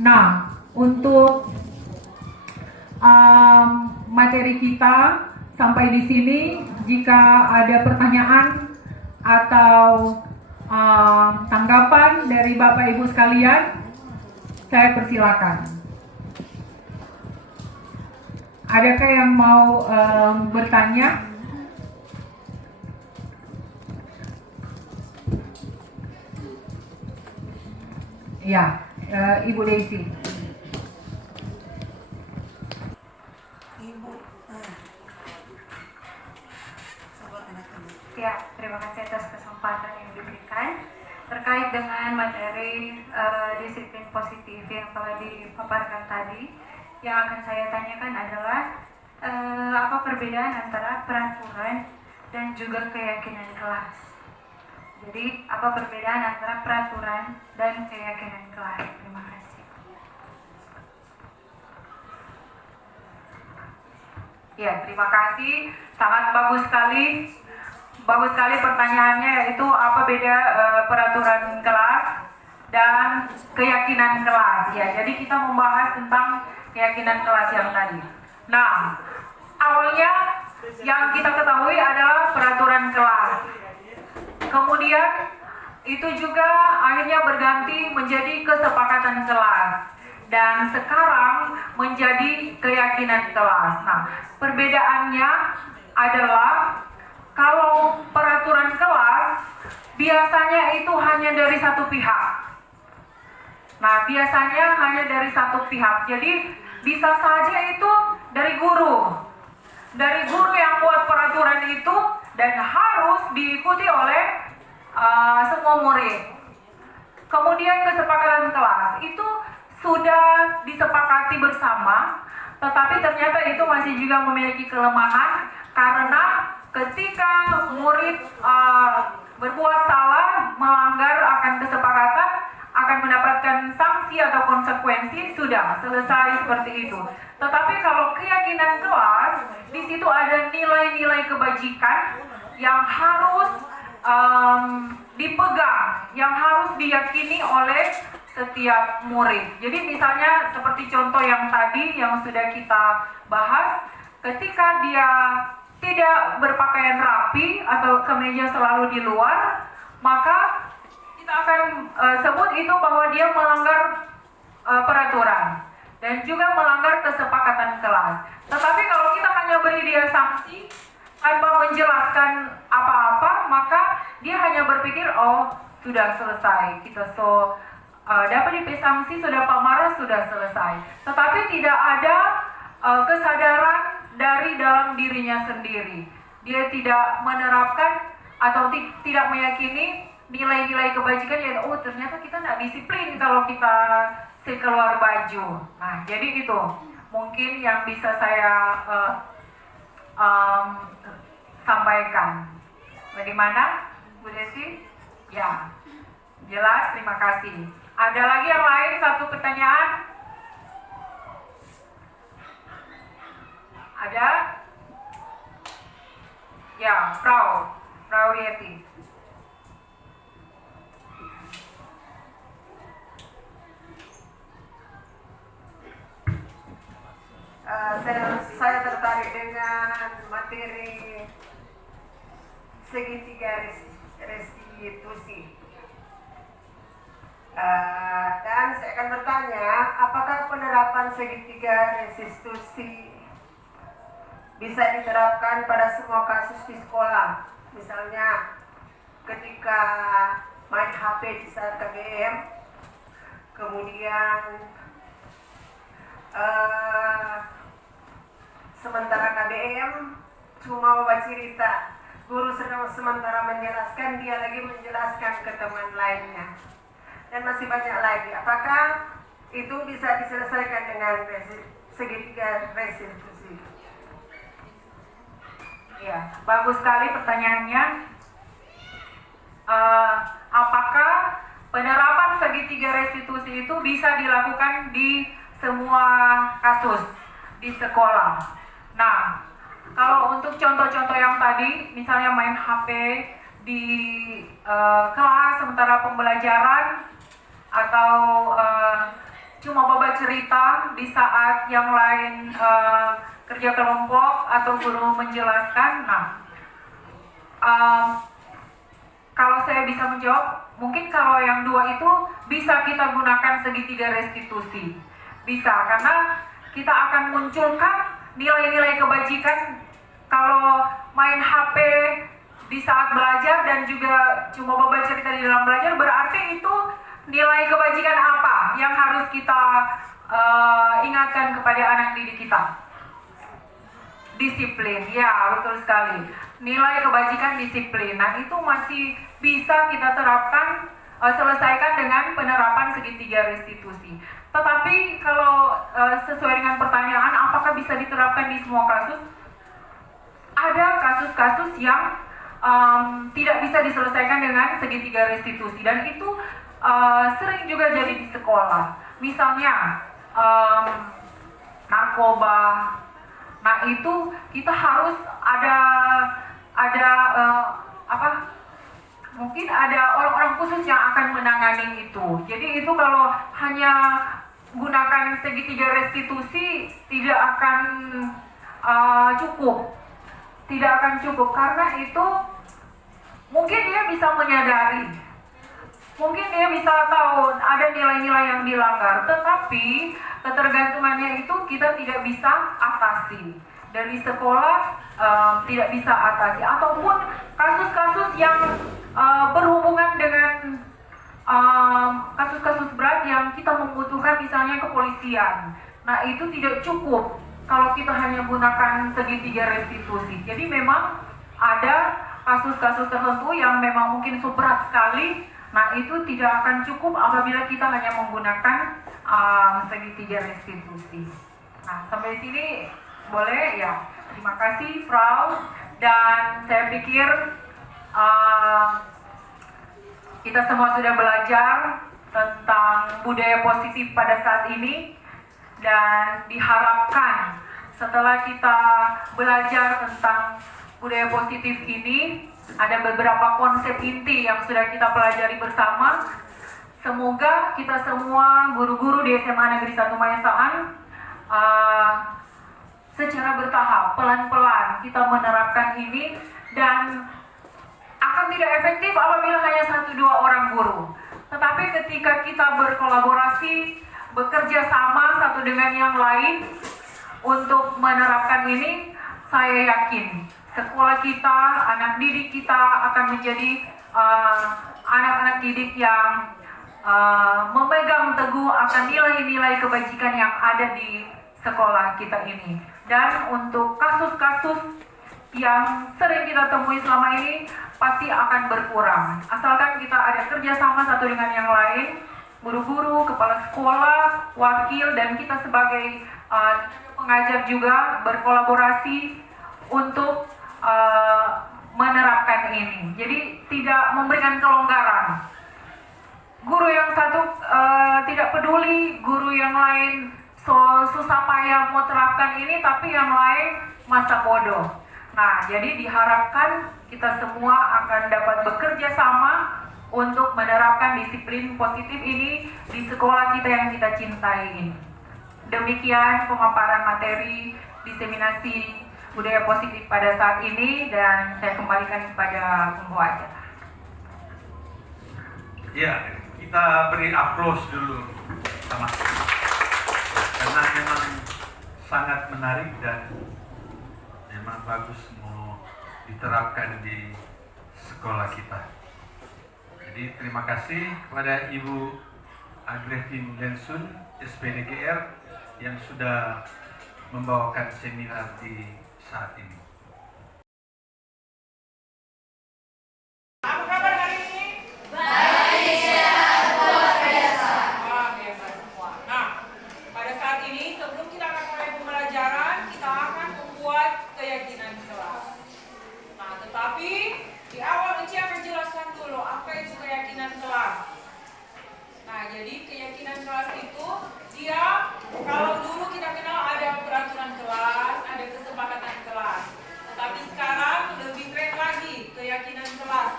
Nah, untuk materi kita sampai di sini. Jika ada pertanyaan atau tanggapan dari Bapak Ibu sekalian, saya persilakan. Adakah yang mau bertanya? Ya, Ibu Desi. Ya, terima kasih atas kesempatan yang diberikan terkait dengan materi disiplin positif yang telah dipaparkan tadi. Yang akan saya tanyakan adalah apa perbedaan antara peraturan dan juga keyakinan kelas. Jadi, apa perbedaan antara peraturan dan keyakinan kelas? Terima kasih. Ya, terima kasih. Sangat bagus sekali. Bagus sekali pertanyaannya, yaitu apa beda peraturan kelas dan keyakinan kelas. Ya, jadi kita membahas tentang keyakinan kelas yang tadi. Nah, awalnya yang kita ketahui adalah peraturan kelas. Kemudian itu juga akhirnya berganti menjadi kesepakatan kelas. Dan sekarang menjadi keyakinan kelas. Nah, perbedaannya adalah kalau peraturan kelas biasanya itu hanya dari satu pihak. Nah, biasanya hanya dari satu pihak. Jadi bisa saja itu dari guru. Dari guru yang buat peraturan itu dan harus diikuti oleh semua murid. Kemudian kesepakatan kelas itu sudah disepakati bersama, tetapi ternyata itu masih juga memiliki kelemahan karena ketika murid berbuat salah, melanggar akan kesepakatan, akan mendapat mendapatkan sanksi atau konsekuensi, sudah selesai seperti itu. Tetapi kalau keyakinan kelas, di situ ada nilai-nilai kebajikan yang harus dipegang, yang harus diyakini oleh setiap murid. Jadi misalnya seperti contoh yang tadi yang sudah kita bahas, ketika dia tidak berpakaian rapi atau kemeja selalu di luar, maka kita akan sebut itu bahwa dia melanggar peraturan dan juga melanggar kesepakatan kelas. Tetapi kalau kita hanya beri dia sanksi tanpa menjelaskan apa-apa, maka dia hanya berpikir, oh sudah selesai, kita dapat IP sanksi, sudah pamarah, sudah selesai. Tetapi tidak ada kesadaran dari dalam dirinya sendiri. Dia tidak menerapkan atau tidak meyakini nilai-nilai kebajikan yang ternyata kita tidak disiplin kalau kita keluar baju. Nah, jadi itu mungkin yang bisa saya sampaikan. Bagaimana, Bu Desi? Ya, jelas. Terima kasih. Ada lagi yang lain? Satu pertanyaan? Ada? Ya, Frau Yeti. Saya tertarik dengan materi segitiga restitusi. Dan saya akan bertanya, apakah penerapan segitiga restitusi bisa diterapkan pada semua kasus di sekolah? Misalnya ketika main HP di saat KBM, kemudian sementara KBM cuma membaca cerita, guru sedang sementara menjelaskan, dia lagi menjelaskan ke teman lainnya, dan masih banyak lagi. Apakah itu bisa diselesaikan dengan segitiga restitusi? Ya, bagus sekali pertanyaannya. Apakah penerapan segitiga restitusi itu bisa dilakukan di semua kasus di sekolah? Nah, kalau untuk contoh-contoh yang tadi, misalnya main HP di kelas sementara pembelajaran, atau cuma bawa cerita di saat yang lain kerja kelompok atau guru menjelaskan. Nah, kalau saya bisa menjawab, mungkin kalau yang dua itu bisa kita gunakan segitiga restitusi. Bisa, karena kita akan munculkan nilai-nilai kebajikan. Kalau main HP di saat belajar dan juga cuma bawa cerita di dalam belajar, berarti itu nilai kebajikan apa yang harus kita ingatkan kepada anak didik kita? Disiplin, ya betul sekali. Nilai kebajikan disiplin. Nah, itu masih bisa kita terapkan, selesaikan dengan penerapan segitiga restitusi. Tetapi kalau sesuai dengan pertanyaan, apakah bisa diterapkan di semua kasus? Ada kasus-kasus yang tidak bisa diselesaikan dengan segitiga restitusi, dan itu sering juga jadi di sekolah. Misalnya narkoba. Nah, itu kita harus ada mungkin ada orang-orang khusus yang akan menangani itu. Jadi itu kalau hanya gunakan segitiga restitusi tidak akan cukup. Tidak akan cukup, karena itu mungkin dia bisa menyadari, mungkin dia bisa tahu ada nilai-nilai yang dilanggar, tetapi ketergantungannya itu kita tidak bisa atasi. Dari sekolah tidak bisa atasi, ataupun kasus-kasus yang berhubungan dengan kasus-kasus berat yang kita membutuhkan, misalnya kepolisian. Nah, itu tidak cukup kalau kita hanya gunakan segitiga restitusi. Jadi memang ada kasus-kasus tertentu yang memang mungkin berat sekali. Nah, itu tidak akan cukup apabila kita hanya menggunakan segitiga restitusi. Nah, sampai sini boleh ya. Terima kasih, Frau. Dan saya pikir kita semua sudah belajar tentang tentang budaya positif pada saat ini, dan diharapkan setelah kita belajar tentang budaya positif ini, ada beberapa konsep inti yang sudah kita pelajari bersama. Semoga kita semua guru-guru di SMA Negeri 1 Mayasaan secara bertahap, pelan-pelan kita menerapkan ini, dan akan tidak efektif apabila hanya 1-2 orang guru. Tetapi ketika kita berkolaborasi, bekerja sama satu dengan yang lain untuk menerapkan ini, saya yakin sekolah kita, anak didik kita akan menjadi anak-anak didik yang memegang teguh akan nilai-nilai kebajikan yang ada di sekolah kita ini. Dan untuk kasus-kasus yang sering kita temui selama ini pasti akan berkurang, asalkan kita ada kerjasama satu dengan yang lain, guru-guru, kepala sekolah, wakil, dan kita sebagai pengajar juga berkolaborasi untuk menerapkan ini. Jadi tidak memberikan kelonggaran. Guru yang satu tidak peduli, guru yang lain susah payah mau terapkan ini, tapi yang lain masa bodoh. Nah, jadi diharapkan kita semua akan dapat bekerja sama untuk menerapkan disiplin positif ini di sekolah kita yang kita cintai ini. Demikian pemaparan materi diseminasi budaya positif pada saat ini, dan saya kembalikan kepada pembawa acara. Ya, kita beri aplaus dulu sama, karena memang sangat menarik dan memang bagus mau diterapkan di sekolah kita. Jadi terima kasih kepada Ibu Agrefin Lensun SPDGR yang sudah membawakan seminar di saat ini. Apa kabar hari ini? Baik, sehat, luar biasa. Wah, hebat semua. Nah, pada saat ini sebelum kita akan mulai pembelajaran, kita akan membuat keyakinan kelas. Nah, tetapi di awal Eci akan jelaskan dulu apa itu keyakinan kelas. Nah, jadi keyakinan kelas itu dia, kalau dulu kita kenal ada peraturan kelas, ada kesepakatan kelas. Tetapi sekarang lebih keren lagi keyakinan kelas.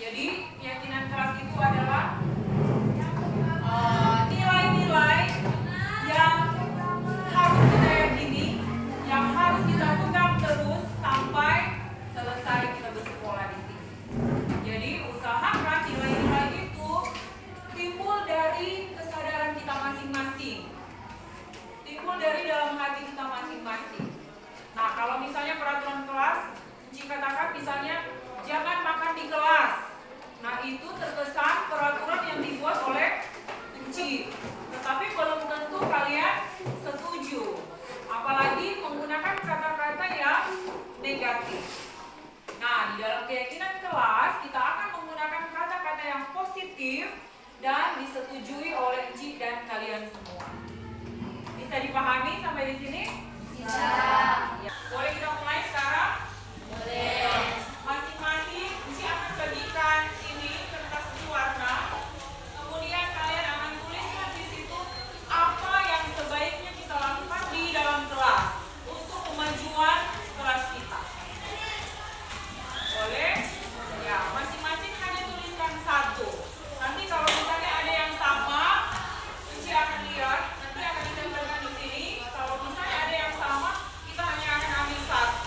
Jadi keyakinan kelas itu adalah nilai-nilai yang harus kita yakini, yang harus kita pegang terus sampai selesai kita bersekolah di sini. Jadi usahakan nilai-nilai itu timbul dari kesadaran kita masing-masing, timbul dari dalam hati kita masing-masing. Nah, kalau misalnya peraturan kelas, Enci katakan misalnya jangan makan di kelas. Nah, itu terkesan peraturan yang dibuat oleh Enci, tetapi belum tentu kalian setuju, apalagi menggunakan kata-kata yang negatif. Nah, di dalam keyakinan kelas kita akan menggunakan kata-kata yang positif dan disetujui oleh Enci dan kalian semua. Bisa dipahami sampai di sini? Bisa. Ya. Boleh kita mulai sekarang? Boleh. Masing-masing Enci akan bagikan ini kertas berwarna. Kemudian kalian akan tuliskan di situ apa yang sebaiknya kita lakukan di dalam kelas untuk kemajuan kelas kita. Boleh? Ya, masing-masing hanya tuliskan satu. Nanti kalau misalnya ada yang sama, Enci akan lihat, nanti akan ditempelkan di sini. Kalau misalnya ada yang sama, kita hanya akan ambil satu.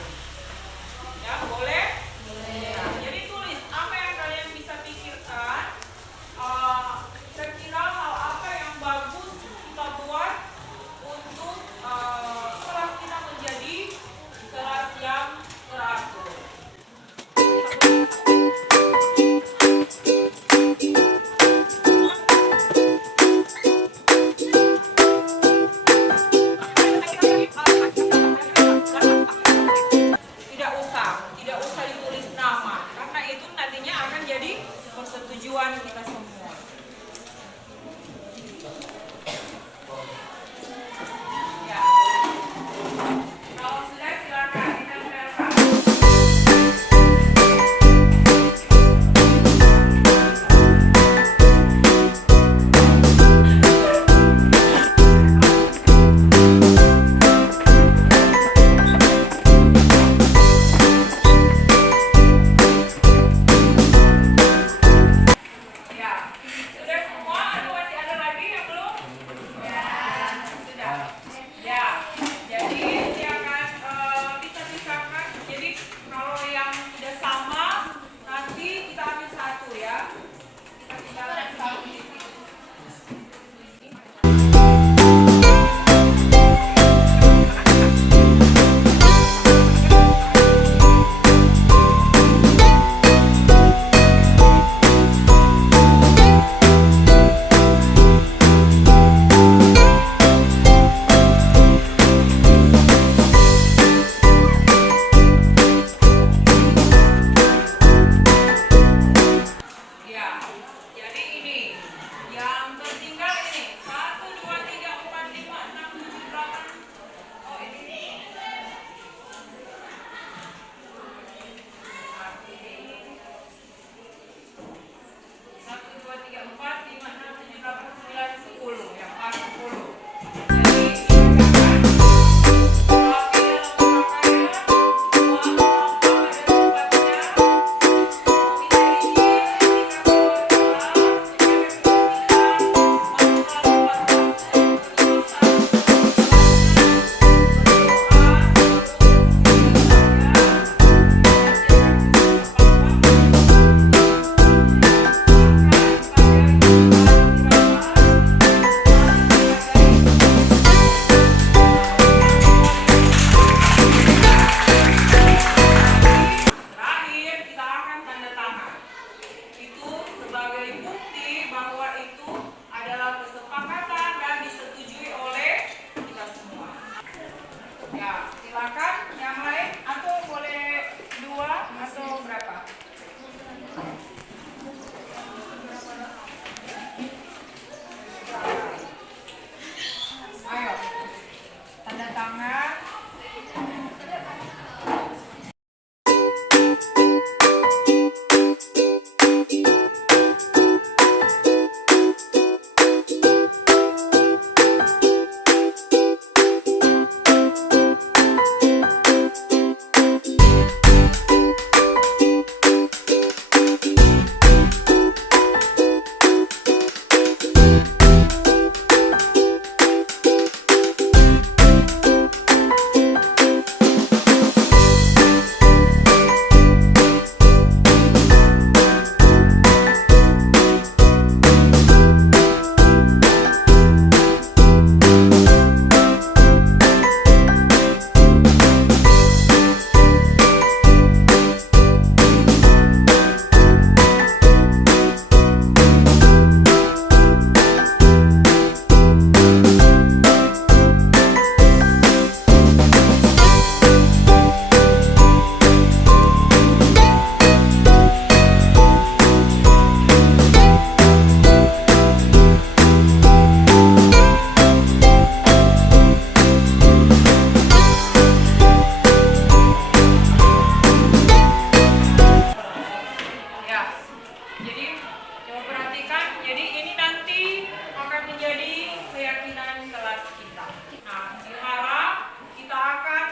menjadi keyakinan kelas kita. Nah, diharap kita akan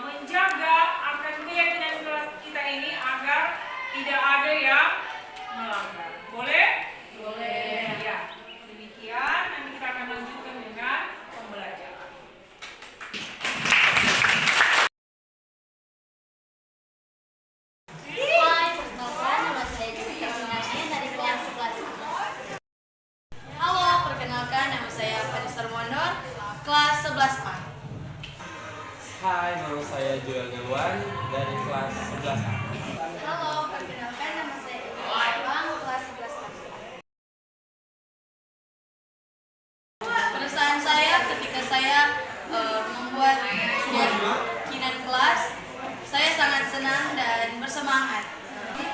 menjaga akan keyakinan kelas kita ini agar tidak ada yang melanggar. Boleh? Boleh. Ya. Demikian, nanti kita akan lanjutkan dengan pembelajaran. Hai, perkenalkan nama saya Jessica Pinasya dari kelas 11. Halo, perkenalkan nama saya Vanessa Mondor, kelas 11A. Hai, nama saya Joel Dewan dari kelas 11A. Halo, perkenalkan nama saya Eva Bang, kelas 11A. Perasaan saya ketika saya membuat keyakinan kelas, saya sangat senang dan bersemangat. Jadi